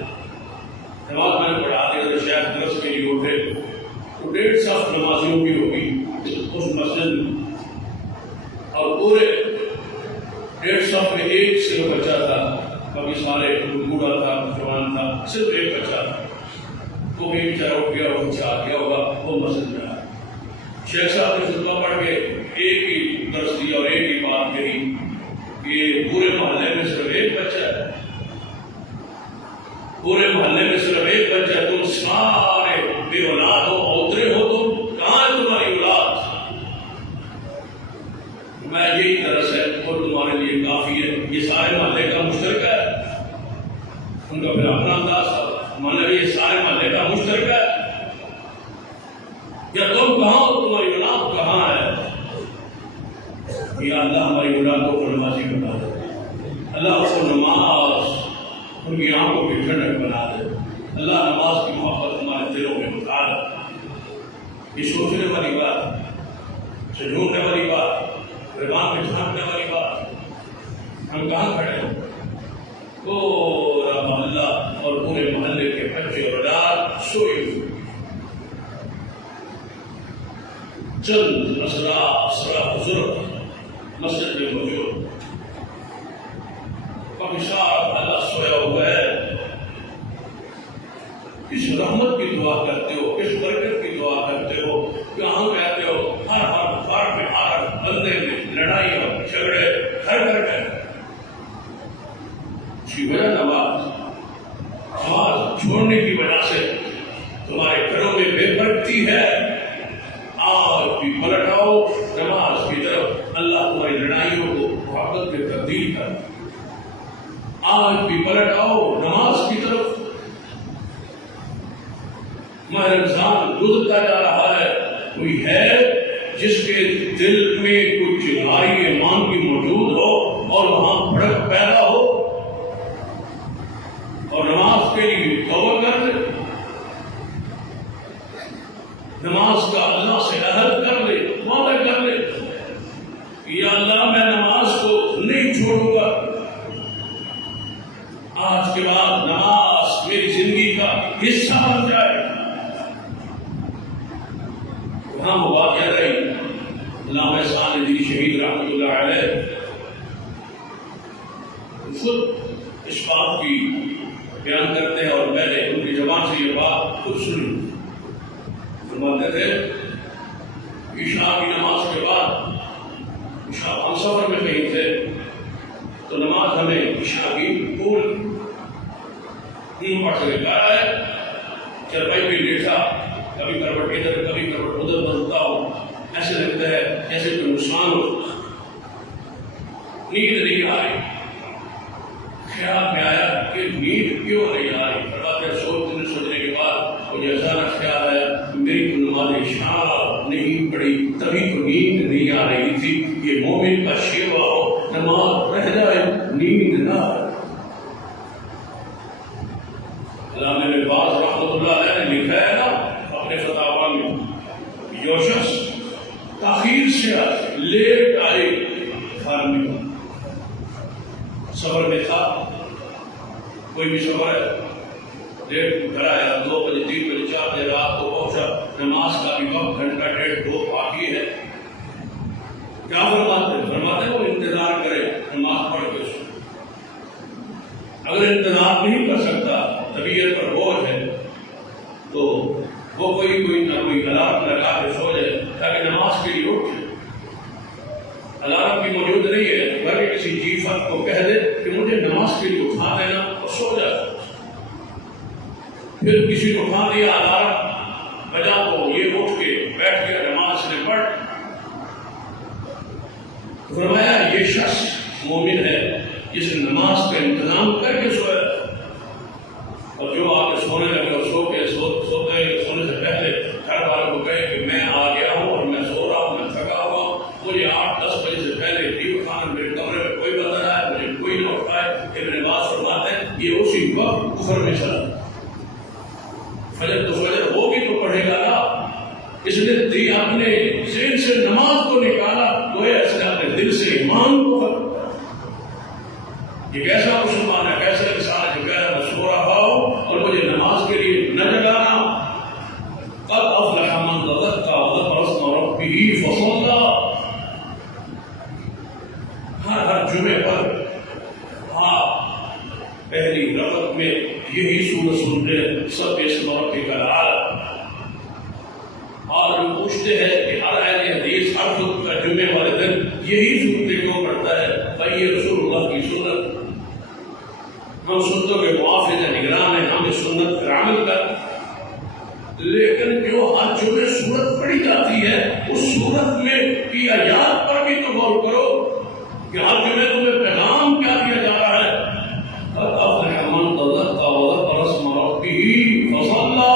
نماز میں نے پڑھا دی، شیخ درس کے لیے اٹھے تو 1.5 صف نمازیوں کی ہوگی اس مسجد میں، اور پورے 1.5 صف میں ایک صرف بچہ تھا، باقی سارے بوڑھا تھا، جوان تھا، صرف ایک بچہ تھا۔ وہ بھی بیچارہ اٹھ گیا اور بچہ آ گیا ہوگا، وہ مسجد میں آیا۔ شیخ صاحب نے خطبہ پڑھ کے ایک ہی درس دیا اور ایک ہی بات کہی کہ پورے محلے میں صرف ایک بچہ ہے، پورے محلے میں صرف ایک بچہ ہے، تم سارے بے اولاد ہو، اوترے ہو، تم کہاں ہے تمہاری اولاد؟ میں یہی درس ہے اور تمہارے لیے کافی ہے، یہ سارے محلے کا مشترکہ ہے۔ ان کا پھر اپنا انداز تھا، مطلب یہ سارے محلے کا مشترکہ ہے، یا تم کہاں ہو، تمہاری اولاد کہاں ہے؟ یا اللہ ہماری اولادوں کو نمازی بنا دے، اللہ کو نماز ان کی آنکھوں کی ٹھنڈک بنا دے، اللہ نماز کی محبت ہمارے دلوں میں اتار دے۔ یہ سوچنے والی بات، سجھوڑنے والی بات، رمان میں جھانکنے والی بات، ہم کہاں کھڑے ہیں؟ پورا محلہ اور پورے محلے کے بچے اور اولاد سوئے ہوئے، چند بزرگ مسجد میں موجود، باقی سارا اللہ سویا ہوا ہے۔ کس رحمت کی دعا کرتے ہو، کس برکت کی دعا کرتے ہو، کہاں کہتے ہو ہر گھر میں، ہر بندے میں لڑائیاں جھگڑے گھر گھر میں، اس کی وجہ نماز چھوڑنے کی وجہ سے تمہارے گھروں میں بے برکتی ہے۔ آج بھی پلٹ آؤ نماز کی طرف، اللہ تمہاری لڑائیوں کو محبت میں تبدیل کر۔ آج بھی پلٹ آؤ نماز کی طرف۔ ماہ رمضان گزرتا جا رہا ہے، کوئی ہے جس کے دل میں کچھ چنگاری ایمان کی موجود ہو اور وہاں بھڑک پیدا ہو اور نماز کے لیے توبہ کر لے، نماز کا اللہ سے عہد کر لے، وعدہ کر لے خود اس بات کی بیان کرتے ہیں اور میں نے ان کی زبان سے یہ بات خود سنی. فرماتے تھے عشاء کی نماز کے بعد، عشاء ہم سفر میں کہیں تھے تو نماز ہمیں عشاء کی پھول پڑھ کے کہا ہے چرپائی پہ لیٹا، کبھی کروٹ ادھر کبھی کروٹ ادھر بدلتا ہوں، ایسے لگتا ہے جیسے کوئی نقصان ہو. نیند نہیں آ رہی. خیال میں آیا کہ نیند کیوں نہیں آ رہی. سوچنے کے بعد مجھے اچانک خیال آیا میری تو نماز عشاء نہیں پڑھی تبھی تو نیند نہیں آ رہی تھی. یہ مومن کا شیوا ہو، نماز رہ جائے نیند نہ آئے. علامہ ابن باز رحمۃ اللہ علیہ نے لکھا ہے نا اپنے فتاویٰ میں، جو شخص تاخیر سے آئے، لیٹ آئے، گھر میں سفر میں تھا، کوئی بھی سفر ہے، لیٹ گھر آیا 2 بجے 3 بجے 4 بجے رات کو پہنچا، نماز کا بھی وقت گھنٹہ 1.5 2 باقی ہے، کیا فرماتے وہ انتظار کرے نماز پڑھ کے. اگر انتظار نہیں کر سکتا، طبیعت پر بوجھ ہے، تو وہ کوئی نہ کوئی الارم لگا کے سو جائے تاکہ نماز کے لیے اٹھے. الارم بھی موجود نہیں ہے، گھر کے کسی جیفت کو کہہ دے کہ مجھے نماز کے لیے اٹھا دینا اور سو جائے. پھر کسی کو اٹھا دیا الارم بجا تو یہ اٹھ کے بیٹھ کے نماز نے پڑھ. فرمایا یہ شخص مومن ہے جس نے نماز کا انتظام کر کے سویا، اور جو آ کے سونے لگے اور سونے سے پہلے گھر والوں کو کہے کہ میں آ گیا ہوں اور میں سو رہا ہوں، میں تھکا ہوا ہوں، مجھے 8-10 بجے سے پہلے نہیں اٹھانا، میرے کمرے میں کوئی بندہ نہ ہے، مجھے کوئی نہ اٹھائے. ابن باز فرماتے ہیں یہ اسی وقت کفر میں چلا. فجر تو فجر ہوگی تو پڑھے گا نا. اس نے اپنے ذہن سے نماز کو نکالا، گویا اس نے اپنے دل سے ایمان کو ختم. یہ کیسا مسلمان ہے، کیسا انسان ہے جو کہہ رہا ہے سو رہا ہوں اور مجھے نماز کے لیے نہ جگانا. قد افلح من تزکا وذکر اسم ربہ فصلی. ہر جمعے پر آپ پہلی رکعت میں یہی سورت سنتے ہیں، سبح اسم ربک الاعلی. اور جو پوچھتے ہیں کہ ہر اہل حدیث ہر خود کا جمعے والے دن یہی سنتے کیوں پڑھتا ہے، بھائی یہ رسول اللہ کی سنت، ہم سنتوں کے موافق نگران ہیں، ہمیں سنت پر عمل کر. لیکن جو ہر جمعے سورت پڑھی جاتی ہے اس سورت میں کی آیات پر بھی تو غور کرو کہ ہر جمعے تمہیں پیغام کیا دیا جا رہا ہے. قد افلح من تزکا وذکر اسم ربہ فصلی.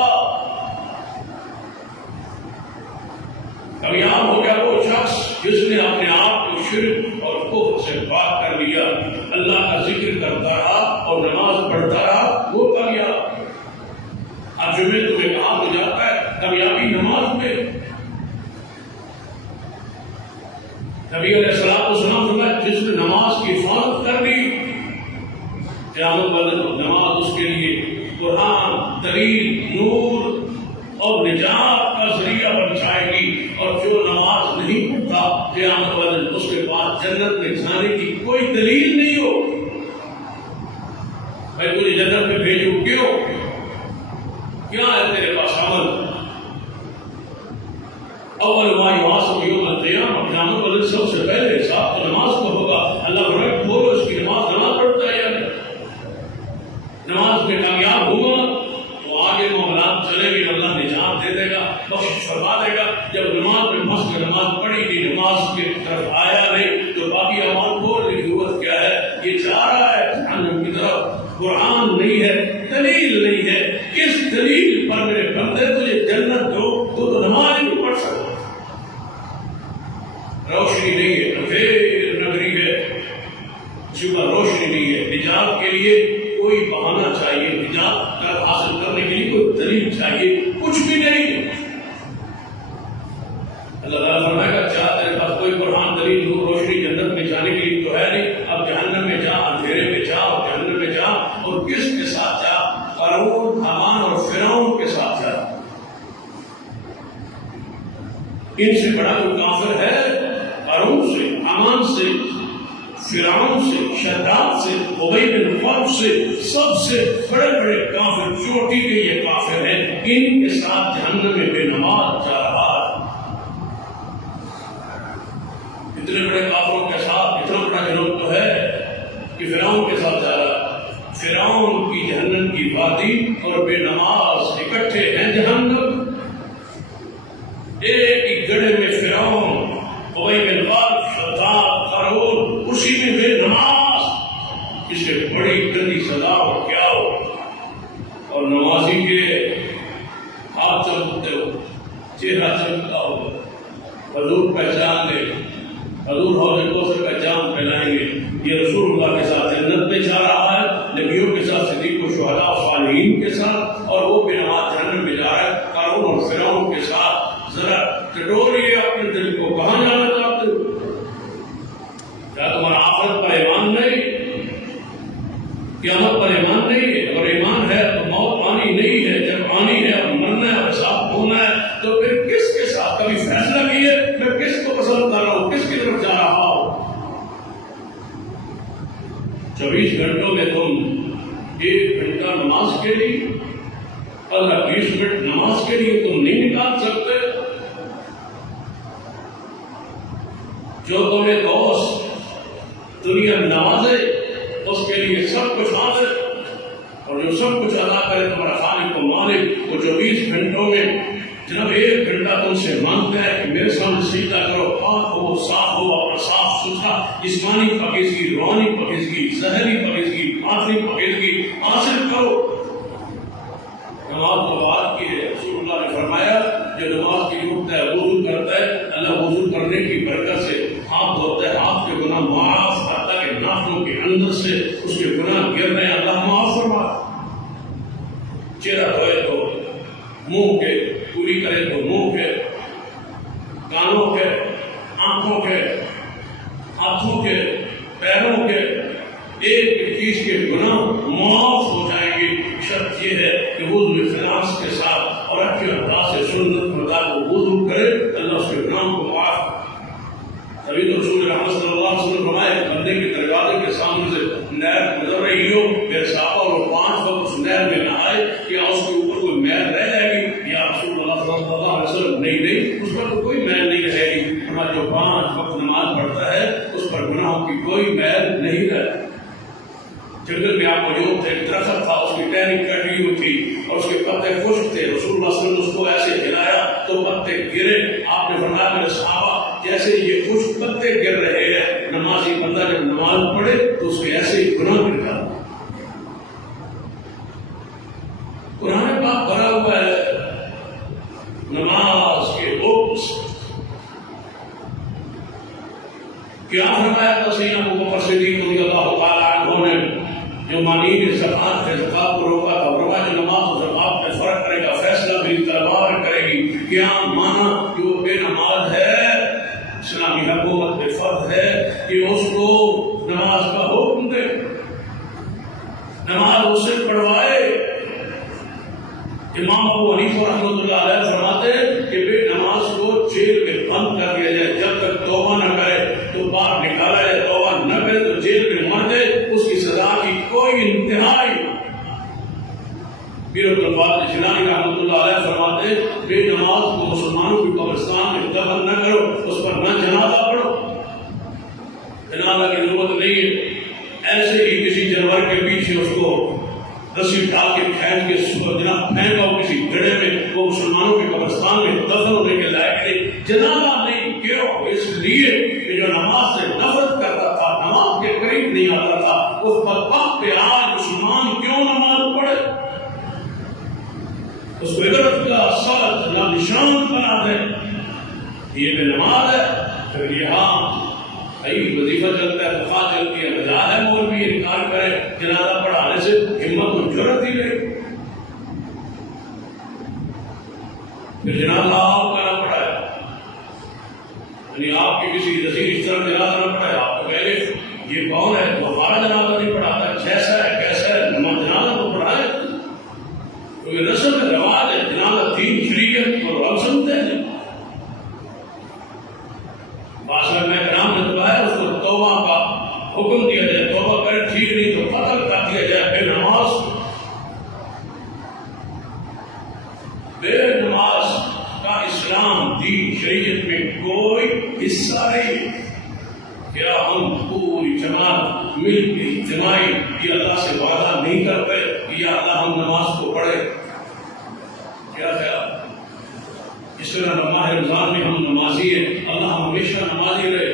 کامیاب ہو گیا وہ شخص جس نے اپنے آپ کو شرک اور کفر سے پاک کر لیا، اللہ کا ذکر کرتا رہا اور نماز پڑھتا رہا، وہ کامیاب. اب جمعے تمہیں کہا ہو جاتا ہے کامیابی نماز میں. نبی علیہ السلام فرمایا جس نے نماز کی حفاظت کر دی، قیامت والے نماز اس کے لیے قرآن، دلیل، نور اور نجات کا ذریعہ بن جائے گی. اور جو نماز نہیں پڑھتا قیامت والے اس کے پاس جنت میں جانے کی کوئی دلیل نہیں ہو. میں تجھے جنت میں بھیجوں کیوں؟ کیا ہے تیرے پاس عمل؟ اول ما یحاسب یوم القیامہ، قیامت والے سب سے پہلے حساب تو نماز کا ہوگا. اللہ رب بولو اس کی نماز پڑھتا ہے یا نہیں. نماز میں کامیاب ہوگا تو آگے معاملات چلے گی، اللہ نجات دے دے گا، بخشش فرما دے گا. جب نماز میں مست نماز پڑھی نہیں، نماز کی طرف آیا نہیں، تو باقی اعمال کھولنے کی ضرورت کیا ہے؟ یہ جا رہا ہے جہنم کی طرف. قرآن نہیں ہے، دلیل نہیں ہے. کس دلیل پر میرے بندے تجھے جنت دو تو نماز نہیں پڑھ سکتا. روشنی نہیں ہے، اندھیر نگری ہے، صبح روشنی نہیں ہے. نجات کے لیے کوئی بہانہ چاہیے، نجات کا حاصل کرنے کے لیے کوئی دلیل چاہیے، کچھ بھی نہیں. اللہ تعالیٰ فرمائے گا کیا تیرے پاس کوئی قرآن، دلیل، نور، روشنی جنت میں جانے کے لیے تو ہے نہیں. اب جہنم میں جا، اندھیرے میں جا اور جہنم میں جا. اور کس کے ساتھ جا؟ قارون، حامان اور فرعون کے ساتھ جا. ان سے بڑا کوئی کافر ہے؟ قارون سے، حامان سے، فرعون سے، شداد سے، ابی بن خلف سے، سب سے بڑے بڑے کافر، چوٹی کے یہ کافر ہیں، ان کے ساتھ جہنم میں بے نماز جا رہا ہے۔ اتنے بڑے کافروں کے ساتھ اتنا بڑا جنوب تو ہے کہ فرعون کے ساتھ جا رہا ہے۔ فرعون کی جہنم کی وادی اور بے نماز اکٹھے ہیں جہنم۔ ایک ہی گڑھے میں فرعون، ابی بن خلف، شداد، قارون، اسی میں بے نماز، اس سے بڑی گندی سزا ہو کیا ہو۔ اور نمازی کے ہاتھ چمکتے ہو، چہرہ چمکتا ہو، حضور پہچان لے، حضور حوض کوثر کا جام پہنائیں گے، یہ رسول اللہ کے ساتھ جنت میں جا رہا ہے، نبیوں کے ساتھ، صدیق و شہداء صالحین کے ساتھ، اور وہ بے نماز جہنم میں جا رہا ہے قارون اور فرعون کے ساتھ۔ ذرا ٹٹوریے اپنے دل کو، کہاں جانا چاہتے ہو؟ کیا تمہارا آخرت پر ایمان نہیں؟ قیامت پر ایمان نہیں ہے؟ اگر ایمان ہے تو موت آنی نہیں ہے، جب آنی ہے اور مرنا ہے اور حساب ہونا ہے، تو پھر کس کے ساتھ کبھی فیصلہ کیے میں کس کو پسند کر رہا ہوں، کس کی طرف جا رہا ہوں؟ 24 گھنٹوں میں تم 1 گھنٹہ نماز کے لیے، اللہ 20 منٹ نماز کے لیے تم نہیں نکال سکتے؟ جو تمہیں دوست دنیا نوازے اس کے لیے سب کچھ حاضر، اور جو سب کچھ ادا کرے تمہارا خالق و مالک، وہ 24 گھنٹوں میں جناب 1 گھنٹہ تم سے مانگتا ہے کہ میرے سامنے سجدہ کرو، پاک ہو، صاف ہو، اپنا صاف ستھرا جسمانی پاکیزگی، روحانی پاکیزگی، ظاہری پاکیزگی، باطنی پاکیزگی حاصل کرو۔ نماز تو بات کی ہے، رسول اللہ نے فرمایا جو نماز کی اٹھتا ہے، وضو کرتا ہے، اللہ وضو کرنے کی برکت سے ہاتھ دھوتا ہے، ہاتھ کے گناہ معاف کرتا ہے، ناخنوں کے اندر سے اس کے گناہ گر رہے ہیں، اللہ معاف فرما۔ چہرہ دھوئے تو منہ کے، پوری کرے تو منہ کے، کانوں کے، آنکھوں کے، ہاتھوں کے، پیروں کے، ایک چیز کے گناہ معاف ہو جائیں گے۔ شرط یہ ہے کہ وضو اخلاص کے ساتھ اور اچھے انداز سے سنت مطابق وضو کرے، اللہ اس کے گناہوں کو معاف۔ تبھی تو رسول رحمت صلی اللہ علیہ وسلم فرمائے بندے کے دروازے کے سامنے سے نہر گزر رہی ہو، میرے صحابہ اور 5 وقت اس نہر میں نہائے، کیا اس کے اوپر کوئی میل رہ جائے گی؟ یا رسول اللہ صلی اللہ علیہ وسلم نہیں، اس پر کوئی میل نہیں رہے گی۔ ہمارا جو 5 وقت نماز پڑھتا ہے اس پر گناہوں کی کوئی میل نہیں رہتی۔ جنگل میں آپ موجود تھے، درخت تھا، اس کی ٹہنی کٹی ہوئی تھی اور اس کے پتے خشک تھے، رسول اللہ صلی اللہ علیہ وسلم نے اس کو ایسے ہلایا تو پتے گرے۔ آپ نے فرمایا میرے صحابہ جیسے یہ خشک پتے گر رہے ہیں، نمازی بندہ جب نماز پڑھے تو اس کے ایسے ہی گناہ گر جاتے۔ قرآن پاک بھرا ہوا ہے نماز کے حکم سے۔ کیا فرمایا سیدنا ابو بکر صدیق رضی اللہ تعالیٰ عنہ نے جو مانی نے زکات ہے، زکات کو روکا تھا، فرمایا جو نماز اور زکات میں فرق کرے گا فیصلہ بھی تلوار کرے گی۔ کیا مانا جو بے نماز ہے، اسلامی حکومت پہ فرض ہے کہ اس کو نماز کا حکم دے، نماز اس سے پڑھوائے۔ امام ابو حنیفہ رحمۃ اللہ علیہ فرماتے ہیں کہ بے نماز کو جیل میں بند کر دیا جائے، جب تک توبہ نہ کرے تو باہر نکالا جائے، توبہ نہ کرے تو جیل میں مر جائے، اس کی سزا کی کوئی انتہا نہیں۔ پیر عبد القادر جیلانی رحمۃ اللہ علیہ فرماتے ہیں بے نماز کو مسلمانوں کی قبرستان میں دفن نہ کرو، اس پر نہ جنازہ پڑھو، جنازہ کی ضرورت نہیں ہے۔ ایسے ہی کسی جانور کے پیچھے اس کو رسی ڈال کے کھینچ کے جناب پھینکا ہو کسی گڑھے میں، وہ مسلمانوں کے قبرستان میں دفن ہونے کے لائق نہیں، جنازہ نہیں۔ کیوں؟ اس لیے کہ جو نماز سے نفرت کرتا تھا، نماز کے قریب نہیں آتا تھا، اس بدبخت پہ آج مسلمان کیوں نماز پڑھے؟ اس کو عبرت کا سبق یا نشان بنا دے، یہ بے نماز ہے۔ پھر یہاں وظیفہ چلتا ہے، دعا چلتی ہے، بجا ہے مولوی انکار کرے جنازہ پڑھانے سے، ہمت و جرأت ہی نہیں۔ پھر جنازہ آپ کا نہ پڑھائے، یعنی آپ کے کسی رسید اس طرح جنازہ نہ پڑھائے، آپ کو کہے یہ کون ہے تو ہمارا جنازہ نہیں پڑھاتا، جیسا ہے کیسا ہے، نماز جنازہ تو پڑھائے۔ تو یہ رسم ہے، رواج ہے، جنازہ دین شریعت اور رب سنتے ہیں۔ بادشاہ میں کرام نے بتایا اس کو توبہ کا حکم دیا جائے توبہ کرے، ٹھیک نہیں تو قتل کر دیا جائے بے نماز کو۔ بے نماز کا اسلام دین شریعت میں کوئی حصہ نہیں۔ کیا ہم پوری جماعت مل کے اجتماعی یہ اللہ سے وعدہ نہیں کرتے کہ یا اللہ ہم نماز کو پڑھے؟ کیا خیال؟ اس طرح ماہ رمضان میں ہم نمازی ہیں، اللہ ہمیشہ نمازی رہے،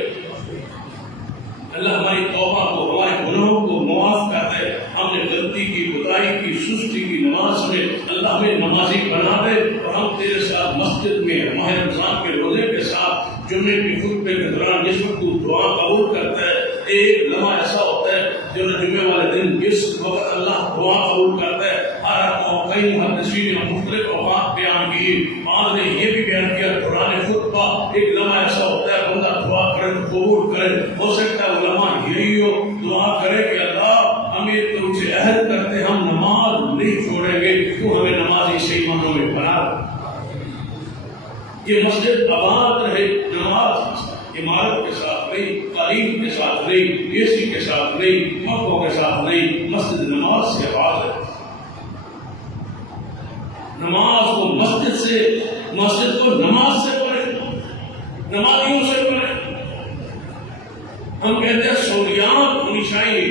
اللہ ہماری توبہ کو، ہمارے گناہوں کو معاف کر دے۔ ہم نے غلطی کی، کوتاہی کی، سستی کی، نماز میں اللہ ہمیں نمازی بنا دے اور ہم تیرے ساتھ مسجد میں ماہ رمضان کے روزے کے ساتھ جمعے کی خطبے کے دوران جس وقت دعا قبول کرتا ہے، ایک لمحہ ایسا ہوتا ہے جو جمعے والے دن جس وقت اللہ دعا قبول کرتا ہے، ہر کئی محدثین نے مختلف اوقات بیان کیے، بعض نے یہ بھی بیان کیا قرآن خطبہ ایک لمحہ ایسا ہوتا ہے بندہ دعا کرے قبول کرے، ہو سکتا ہے وہ لمحہ یہی ہو، دعا کرے کہ اللہ ہمیں تم سے عہد کرتے ہم نماز نہیں چھوڑیں گے، تو ہمیں نمازی صحیح معنوں میں بنا دے، یہ مسجد آباد رہے، نماز عمارت کے ساتھ نہیں، تعلیم کے ساتھ نہیں، اے سی کے ساتھ نہیں، پنکھوں کے ساتھ نہیں، مسجد نماز سے آباد ہے۔ نماز کو مسجد کو نماز سے پڑھے، نمازیوں سے پڑھے۔ ہم کہتے ہیں سہولیات ہونی چاہیے،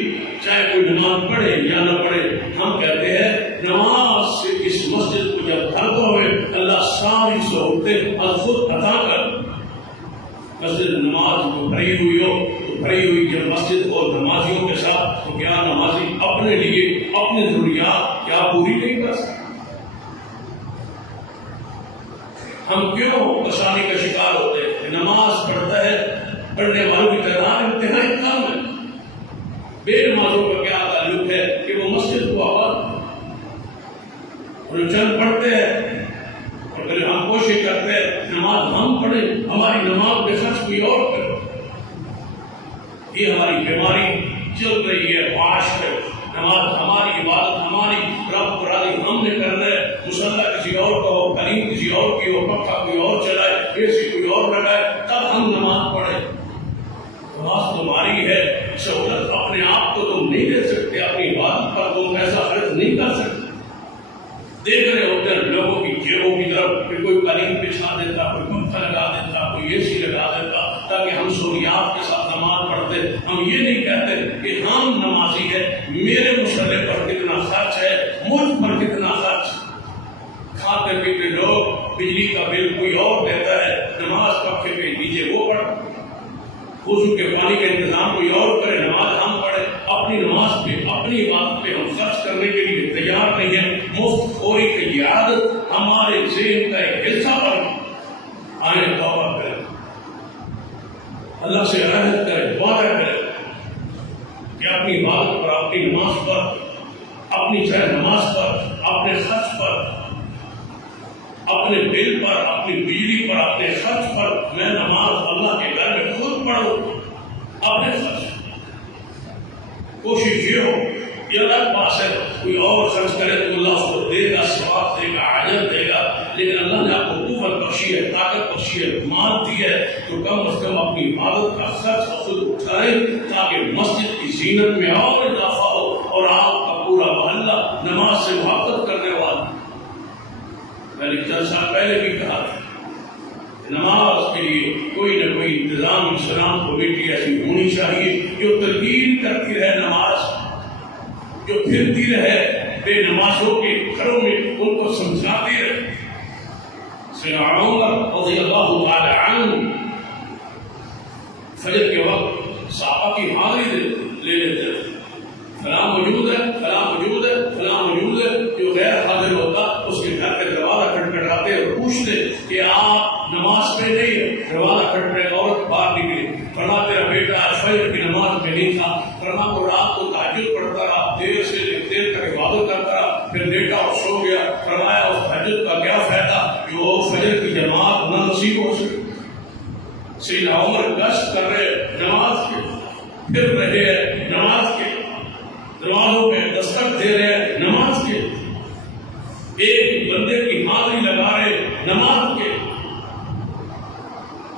چاہے کوئی نماز پڑھے یا نہ پڑھے، ہم کہتے ہیں نماز سے اس مسجد کو جب بھرتا ہوئے اللہ ساری سہولتیں از خود عطا کر۔ مسجد نماز کو بھری ہوئی ہو تو بھری ہوئی جب مسجد اور نمازیوں کے ساتھ، تو کیا نمازی اپنے لیے اپنی ضروریات کیا پوری نہیں کر سکتے؟ ہم کیوں پریشانی کا شکار ہوتے ہیں؟ نماز پڑھتا ہے، پڑھنے والوں کی تعداد انتہائی کم ہے۔ بے نمازوں کا کیا تعلق ہے کہ وہ مسجد کو آباد اور چند پڑھتے ہیں اور پھر ہم کوشش کرتے ہیں نماز ہم پڑھیں، ہماری نماز بے خرچ کوئی اور کرے۔ یہ ہماری بیماری چل رہی ہے، معاش ہے۔ نماز ہماری عبادت، ہماری رب کو راضی ہم نے کرنا ہے، مصلی کسی اور کا ہو، تعلیم کسی اور کی ہو، پنکھا کوئی اور چلائے، اے سی کوئی اور لگائے، تب ہم نماز پڑھیں۔ نماز تمہاری ہے، سہولت اپنے آپ کو تم نہیں دے سکتے، اپنی عبادت پر تم ایسا خرچ نہیں کر سکتے۔ دیکھ رہے ہوتے ہیں لوگوں کی جیبوں کی طرف کہ کوئی قالین بچھا دیتا، کوئی پنکھا لگا دیتا، کوئی اے سی لگا دیتا تاکہ ہم سہولیات کے ساتھ نماز پڑھتے۔ ہم یہ نہیں کہتے کہ ہم نمازی ہیں، میرے مصلی پر کتنا خرچ ہے، مجھ پر کتنا خرچ ہے۔ کھاتے پیتے لوگ بجلی کا بل کوئی اور دیتا ہے، نماز پنکھے پہ نیچے وہ پڑھ، وضو کے پانی کا انتظام کوئی اور کرے، نماز ہم پڑھے۔ اپنی نماز پہ، اپنی عبادت پہ ہم خرچ کرنے کے لیے تیار نہیں ہیں۔ مفت خوری کی یہ عادت ہمارے ذہن کا ایک حصہ بن آئے، توبہ کریں، اللہ سے عہد کریں، وعدہ کریں کہ اپنی عبادت پر، اپنی نماز پر، اپنی چاہے نماز پر، اپنے خرچ پر، اپنے بل پر، اپنی بجلی پر، اپنے خرچ پر میں نماز اللہ کے گھر میں خود پڑھوں، اپنے خرچ۔ کوشش یہ ہو، یہ الگ بات ہے کوئی اور خرچ کرے تو اللہ اس کو دے گا، ثواب دے گا، اجر دے گا، لیکن اللہ نے آپ کو قوت بخشی ہے، طاقت بخشی ہے، مال دی ہے، تو کم از کم اپنی عبادت کا خرچ خود اٹھائیں تاکہ مسجد کی زینت میں اور اضافہ ہو اور آپ کا پورا محلہ نماز سے محبت کرنے والا۔ میں نے چند سال پہلے بھی کہا تھا نماز کے لیے کوئی نہ کوئی انتظام اسلام کمیٹی ایسی ہونی چاہیے جو ترغیب کرتی رہے، نماز جو پھرتی رہے بے نمازوں کے گھروں میں، ان کو سمجھاتی رہے۔ سیدنا عمر رضی اللہ تعالی عنہ فجر کے وقت صحابہ کی حاضری لے لیتے تھے، فلاں موجود ہے، فلاں موجود ہے، فلاں موجود ہے، جو غیر حاضر ہوتا اس کے گھر کا دروازہ کھٹکھٹاتے اور پوچھتے کہ آپ نماز پہ نہیں ہے، دروازہ کھٹ رہے، عورت باہر نکلی، فرما تیرا بیٹا آج فجر کی نماز میں نہیں تھا، فرما کو رات کو تہجد پڑھتا رہا، دیر سے دیر تک عبادت کرتا رہا، پھر لیٹا اور سو گیا، فرمایا اس تہجد کا کیا فائدہ جو فجر کی جماعت نہ نصیب ہو سکے۔ سیدنا عمر گشت کر رہے نماز کے، پھر رہے ہیں نماز کے، دروازوں پہ دستک دے رہے نماز کے، ایک بندے کی حاضری لگا رہے نماز کے۔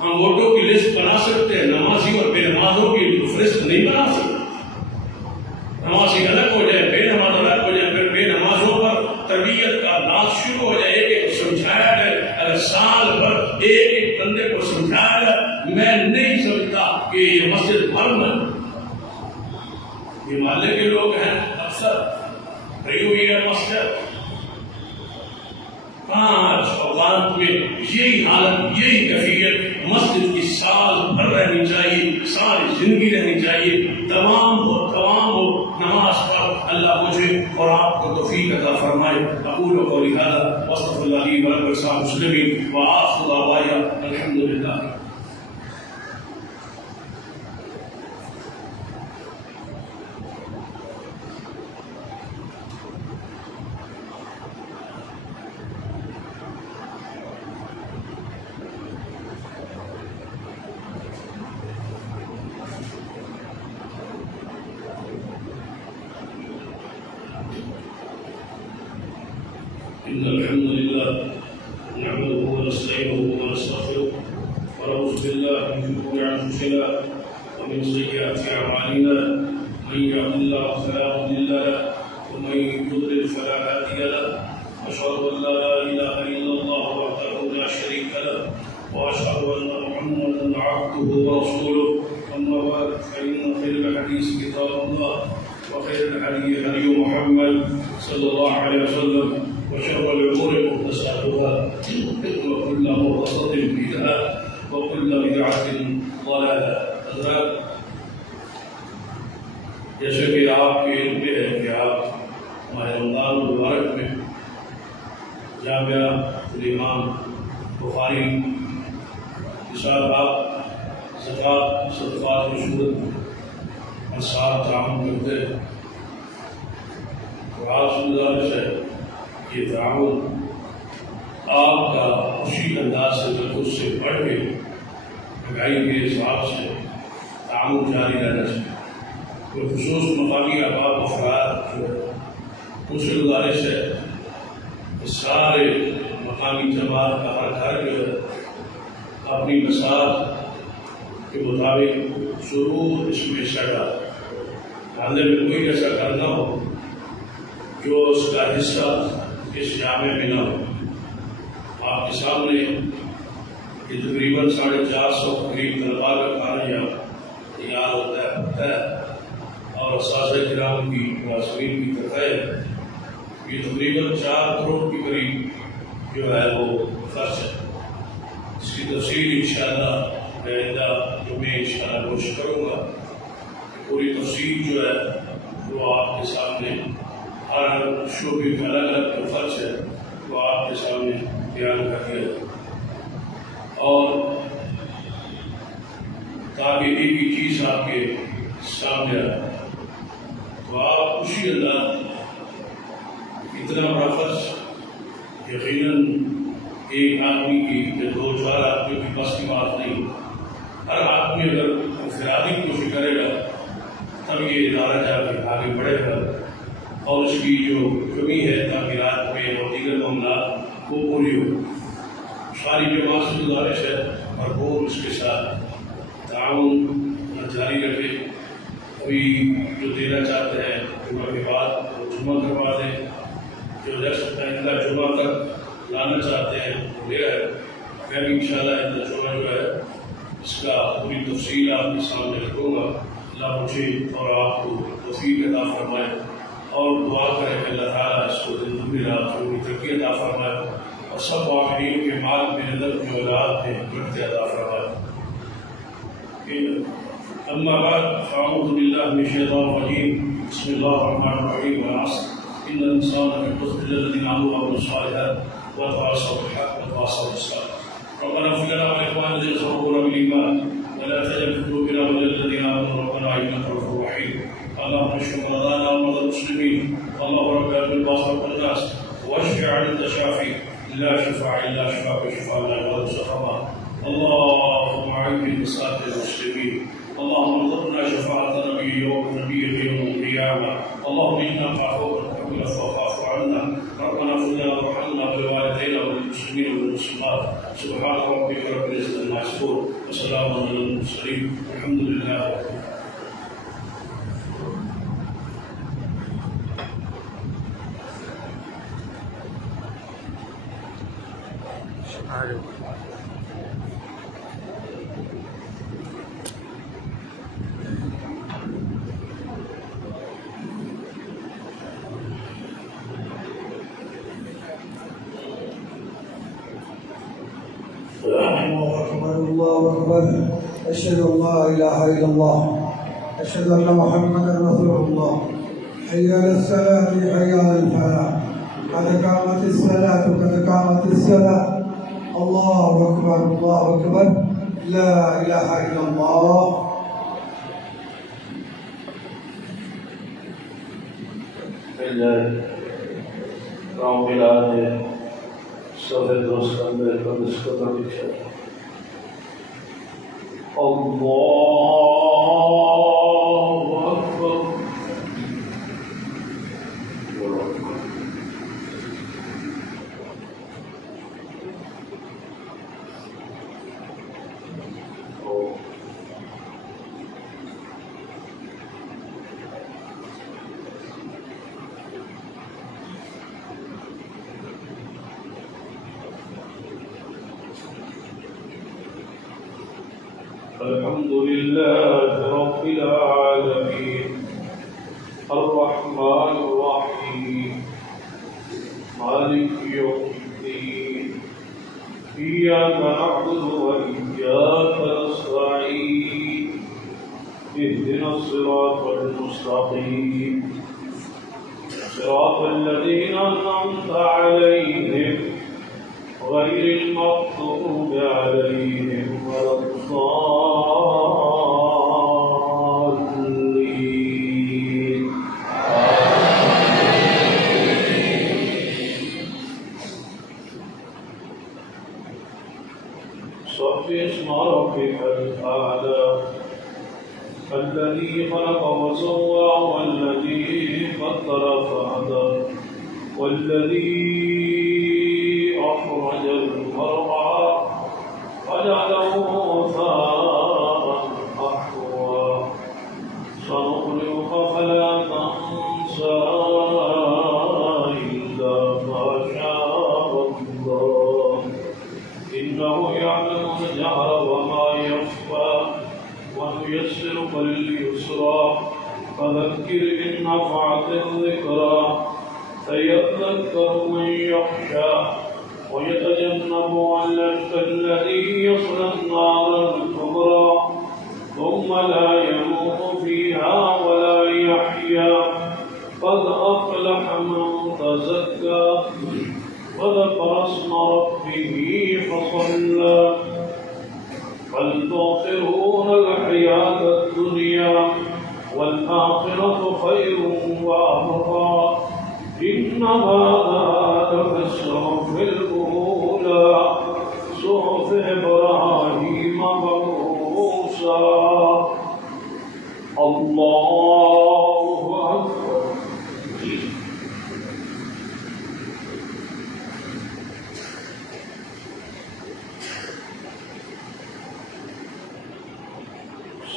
ہم ووٹوں کی لسٹ بنا سکتے ہیں، نمازی اور بے نمازوں کی فہرست نہیں بنا سکتے۔ کہ یہ مسجد بند ہے، یہ محلے کے لوگ ہیں اکثر رہی ہوئی ہے مسجد 5 اوقات میں یہی حالت، یہی کیفیت مسجد کی سال بھر رہنی چاہیے، ساری زندگی رہنی چاہیے، تمام ہو نماز پڑھ۔ اللہ مجھے اور آپ کو توفیق عطا فرمائے۔ اقول قولی ھذا واستغفر اللہ لی ولکم ولسائر المسلمین وآخر دعوانا الحمد للہ۔ إن الحمد لله نحمده ونستعينه ونستغفره ونعوذ بالله من شرور أنفسنا ومن سيئات أعمالنا من يهد الله فلا مضل له ومن يضلل فلا هادي له أشهد أن لا إله إلا الله وحده لا شريك له وأشهد أن محمدا عبده ورسوله أما بعد فإن خير الحديث كتاب الله وخير الهدي هدي محمد صلى الله عليه وسلم وشر الأمور محدثاتها وكل محدثة بدعة وكل بدعة ضلالة۔ حضرات، جیسے کہ آپ کے علم میں ہے کہ آپ ماہ رمضان المبارک میں جامعہ الامام بخاری کے ساتھ آپ زکوٰۃ صدقات کی صورت میں ساتھ تعاون کرتے ہیں، تو آپ سے گزارش ہے یہ تعاون آپ کا اسی انداز سے بالکل سے بڑھ کے مہنگائی کے حساب سے تعاون جاری رہنا چاہیے۔ کوئی خصوص مقامی احباب افراد جو ہے ان سے گزارش ہے کہ سارے مقامی جماعت کا ہر گھر جو ہے اپنی مساحت کے مطابق ضرور اس میں حصہ ڈالے، ڈالنے میں کوئی ایسا گھر نہ ہو جو اس کا حصہ اس جامع میں نہ ہو۔ آپ کے سامنے یہ تقریباً 450 قریب طلباء کا کھانا یہاں تیار ہوتا ہے اور اساتذہ کرام کی ملازمین کی طرف یہ تقریباً 4 کروڑ کے قریب جو ہے وہ خرچ ہے۔ اس کی تفصیل انشاءاللہ میں تمہیں انشاءاللہ کوشش کروں گا کہ پوری تفصیل جو ہے وہ آپ کے سامنے ہر شعبے کا الگ الگ جو خرچ ہے وہ آپ کے سامنے بیان کر دیا جائے، اور تاکہ ایک ہی چیز آپ کے سامنے آئے تو آپ اسی انداز اتنا بڑا خرچ یقیناً ایک آدمی کی یا 2-4 آدمیوں کی بس کی بات نہیں۔ ہر آدمی اگر انفرادی کوشش کرے گا تب یہ ادارہ جا کے آگے بڑھے گا اور اس کی جو کمی ہے تعمیرات میں اور دیگر معاملات وہ پوری ہو۔ ساری جماعت سے گزارش ہے بھرپور اس کے ساتھ تعاون جاری رکھے۔ کوئی جو دینا چاہتے ہیں جمعہ کے بعد وہ جمعہ کروا دیں، جو آئندہ جمعہ تک لانا چاہتے ہیں وہ لے آئے۔ میں بھی انشاءاللہ آئندہ جمعہ جو ہے اس کا پوری تفصیل آپ کے سامنے رکھوں گا۔ اللہ مجھے اور آپ کو توفیق عطا فرمائے، اور دعا کریں کہ اللہ تعالیٰ اس کو زندگی میں ترقی عطا فرمائے اور سب واقعین کے مال میں نظر کی اولاد میں برکت عطا فرمائے۔ اما بعد فاعوذ باللہ من الشیطان الرجیم، بسم اللہ الرحمن الرحیم، والعصر ان الانسان لفی خسر الا الذین آمنوا وعملوا الصالحات وتواصوا بالحق وتواصوا بالصبر۔ ربنا اغفر لنا ولاخواننا الذین سبقونا بالایمان ولا تجعل في قلوبنا غلا للذین آمنوا ربنا انک رؤوف رحیم۔ اللهم اشف مرضانا ومرضى المسلمين، اللهم رب الباس رب الناس واشفع انت شافي لا شفاء الا شفاءك شفاء لا يغادر سقما۔ اللهم اعز بساط المسلمين، اللهم ارزقنا شفاعة نبيك يوم القيامة، اللهم انك عفو تحب العفو فاعف عنا، ربنا اغفر لنا وارحمنا ولوالدينا وللمسلمين والمسلمات، سبحان ربك رب العزة عما يصفون وسلام على المرسلين والحمد لله رب العالمين۔ الله أكبر أشهد أن لا إله إلا الله أشهد أن محمدا رسول الله حي على الصلاة حي على الفلاح قد قامت الصلاة قد قامت الصلاة الله أكبر لا إله إلا الله. رام ملاد صدر درست اندر قدس قدر بچھا اللہ اکبر. الحمد لله رب العالمين الرحمن الرحيم مالك يوم الدين إياك نعبد وإياك نستعين اهدنا الصراط المستقيم صراط الذين أنعمت عليهم غير المغضوب عليهم ولا الضالين. سبح اسم ربك الأعلى الذي خلق وسوى والذي قدر فهدى والذي أخرج المرعى فجعله غثاء أحوى سنقرئك فلا تنسى إلا ما شاء الله إنه يعلم الجهر وما يخفى ونيسرك لليسرى فذكر إن نفعت الذكرى سيذكر من يخشى ويتجنبها الذي يصلى النار الكبرى ثم لا يموت فيها ولا يحيا قد أفلح من تزكى وذكر اسم ربه فصلى بل تؤثرون الحياة الدنيا والآخرة خير وأبقى إن هذا لفي الصحف الأولى صحف إبراهيم وموسى. الله أكبر.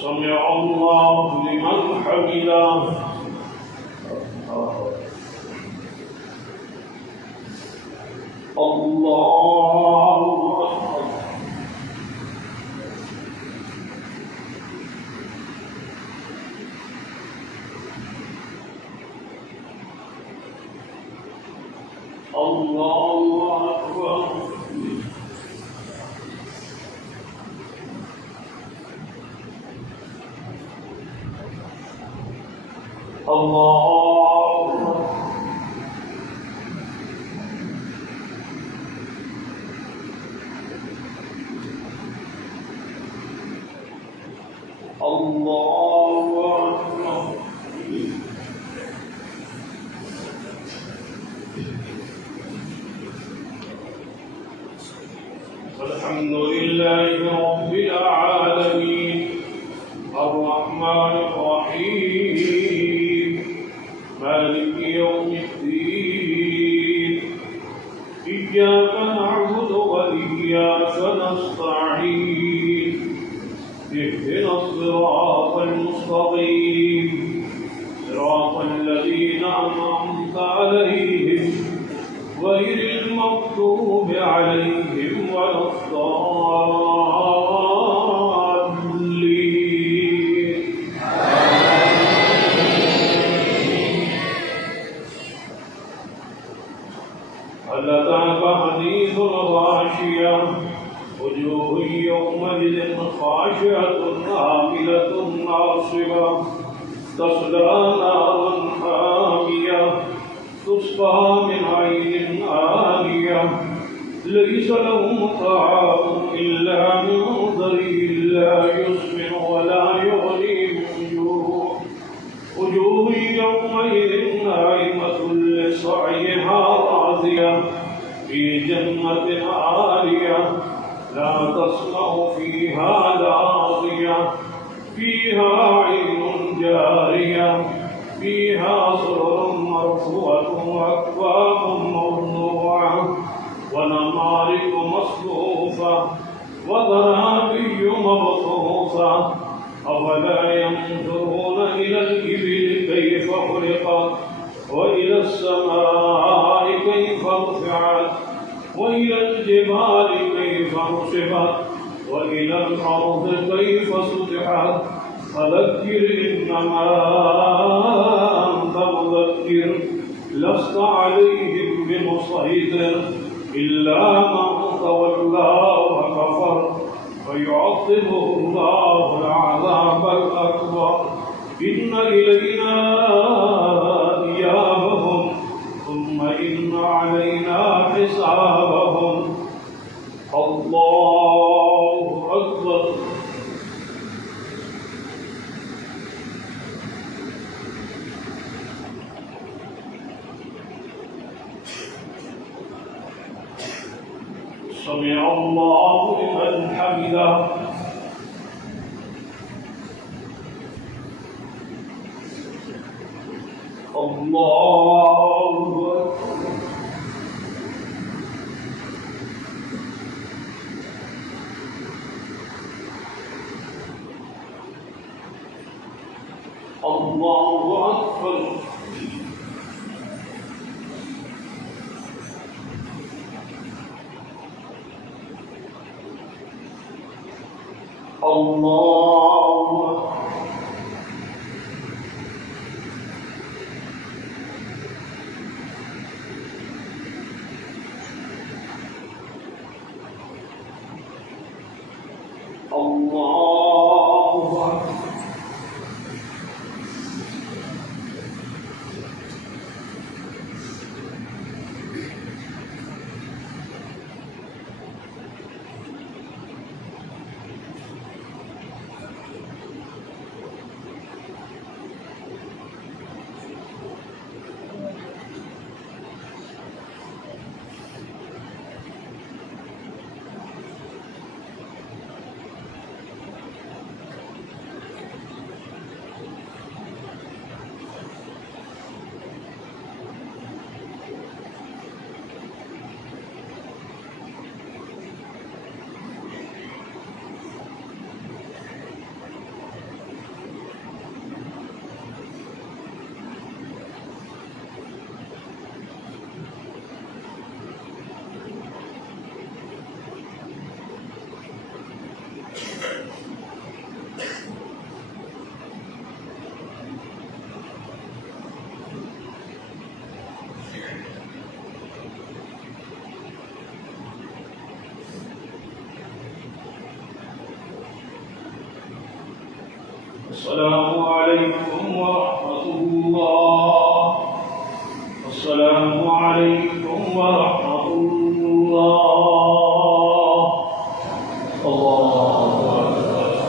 سمع الله لمن حمده. الله أكبر. الله أكبر. الله الحمد لله رب العالمين الرحمن الرحيم مالك يوم الدين إياك نعبد وإياك نستعين اهدنا الصراط المستقيم صراط الذين أنعمت عليهم غير المغضوب عليهم ولا الضالين. هل أتاك حديث الغاشية وجوه يومئذ ناصبة تصلى نارا حامية تسقى من عين آنية ليس لهم طعام إلا من ضريع لا يسمن ولا يغني من جوع وجوه يومئذ ناعمة لسعيها راضية في جنة عالية لا تسمع فيها لاغية فيها عين جارية فيها سرر مرفوعة وأكواب موضوعة ونمارق مصفوفة وزرابي مبثوثة أفلا ينظرون إلى الإبل كيف خلقت وإلى السماء كيف رفعت وإلى الجبال كيف نصبت وإلى الأرض كيف سطحت فذكر إنما أنت مذكر لست عليهم بمسيطر إلا من تولى وكفر فيعذبه الله العذاب الأكبر إن إلينا إيابهم ثم إن علينا حسابهم الله أكبر سمع الله لمن حمده الله أكبر الله أكبر الله الله السلام عليكم ورحمة الله السلام عليكم ورحمة الله الله أكبر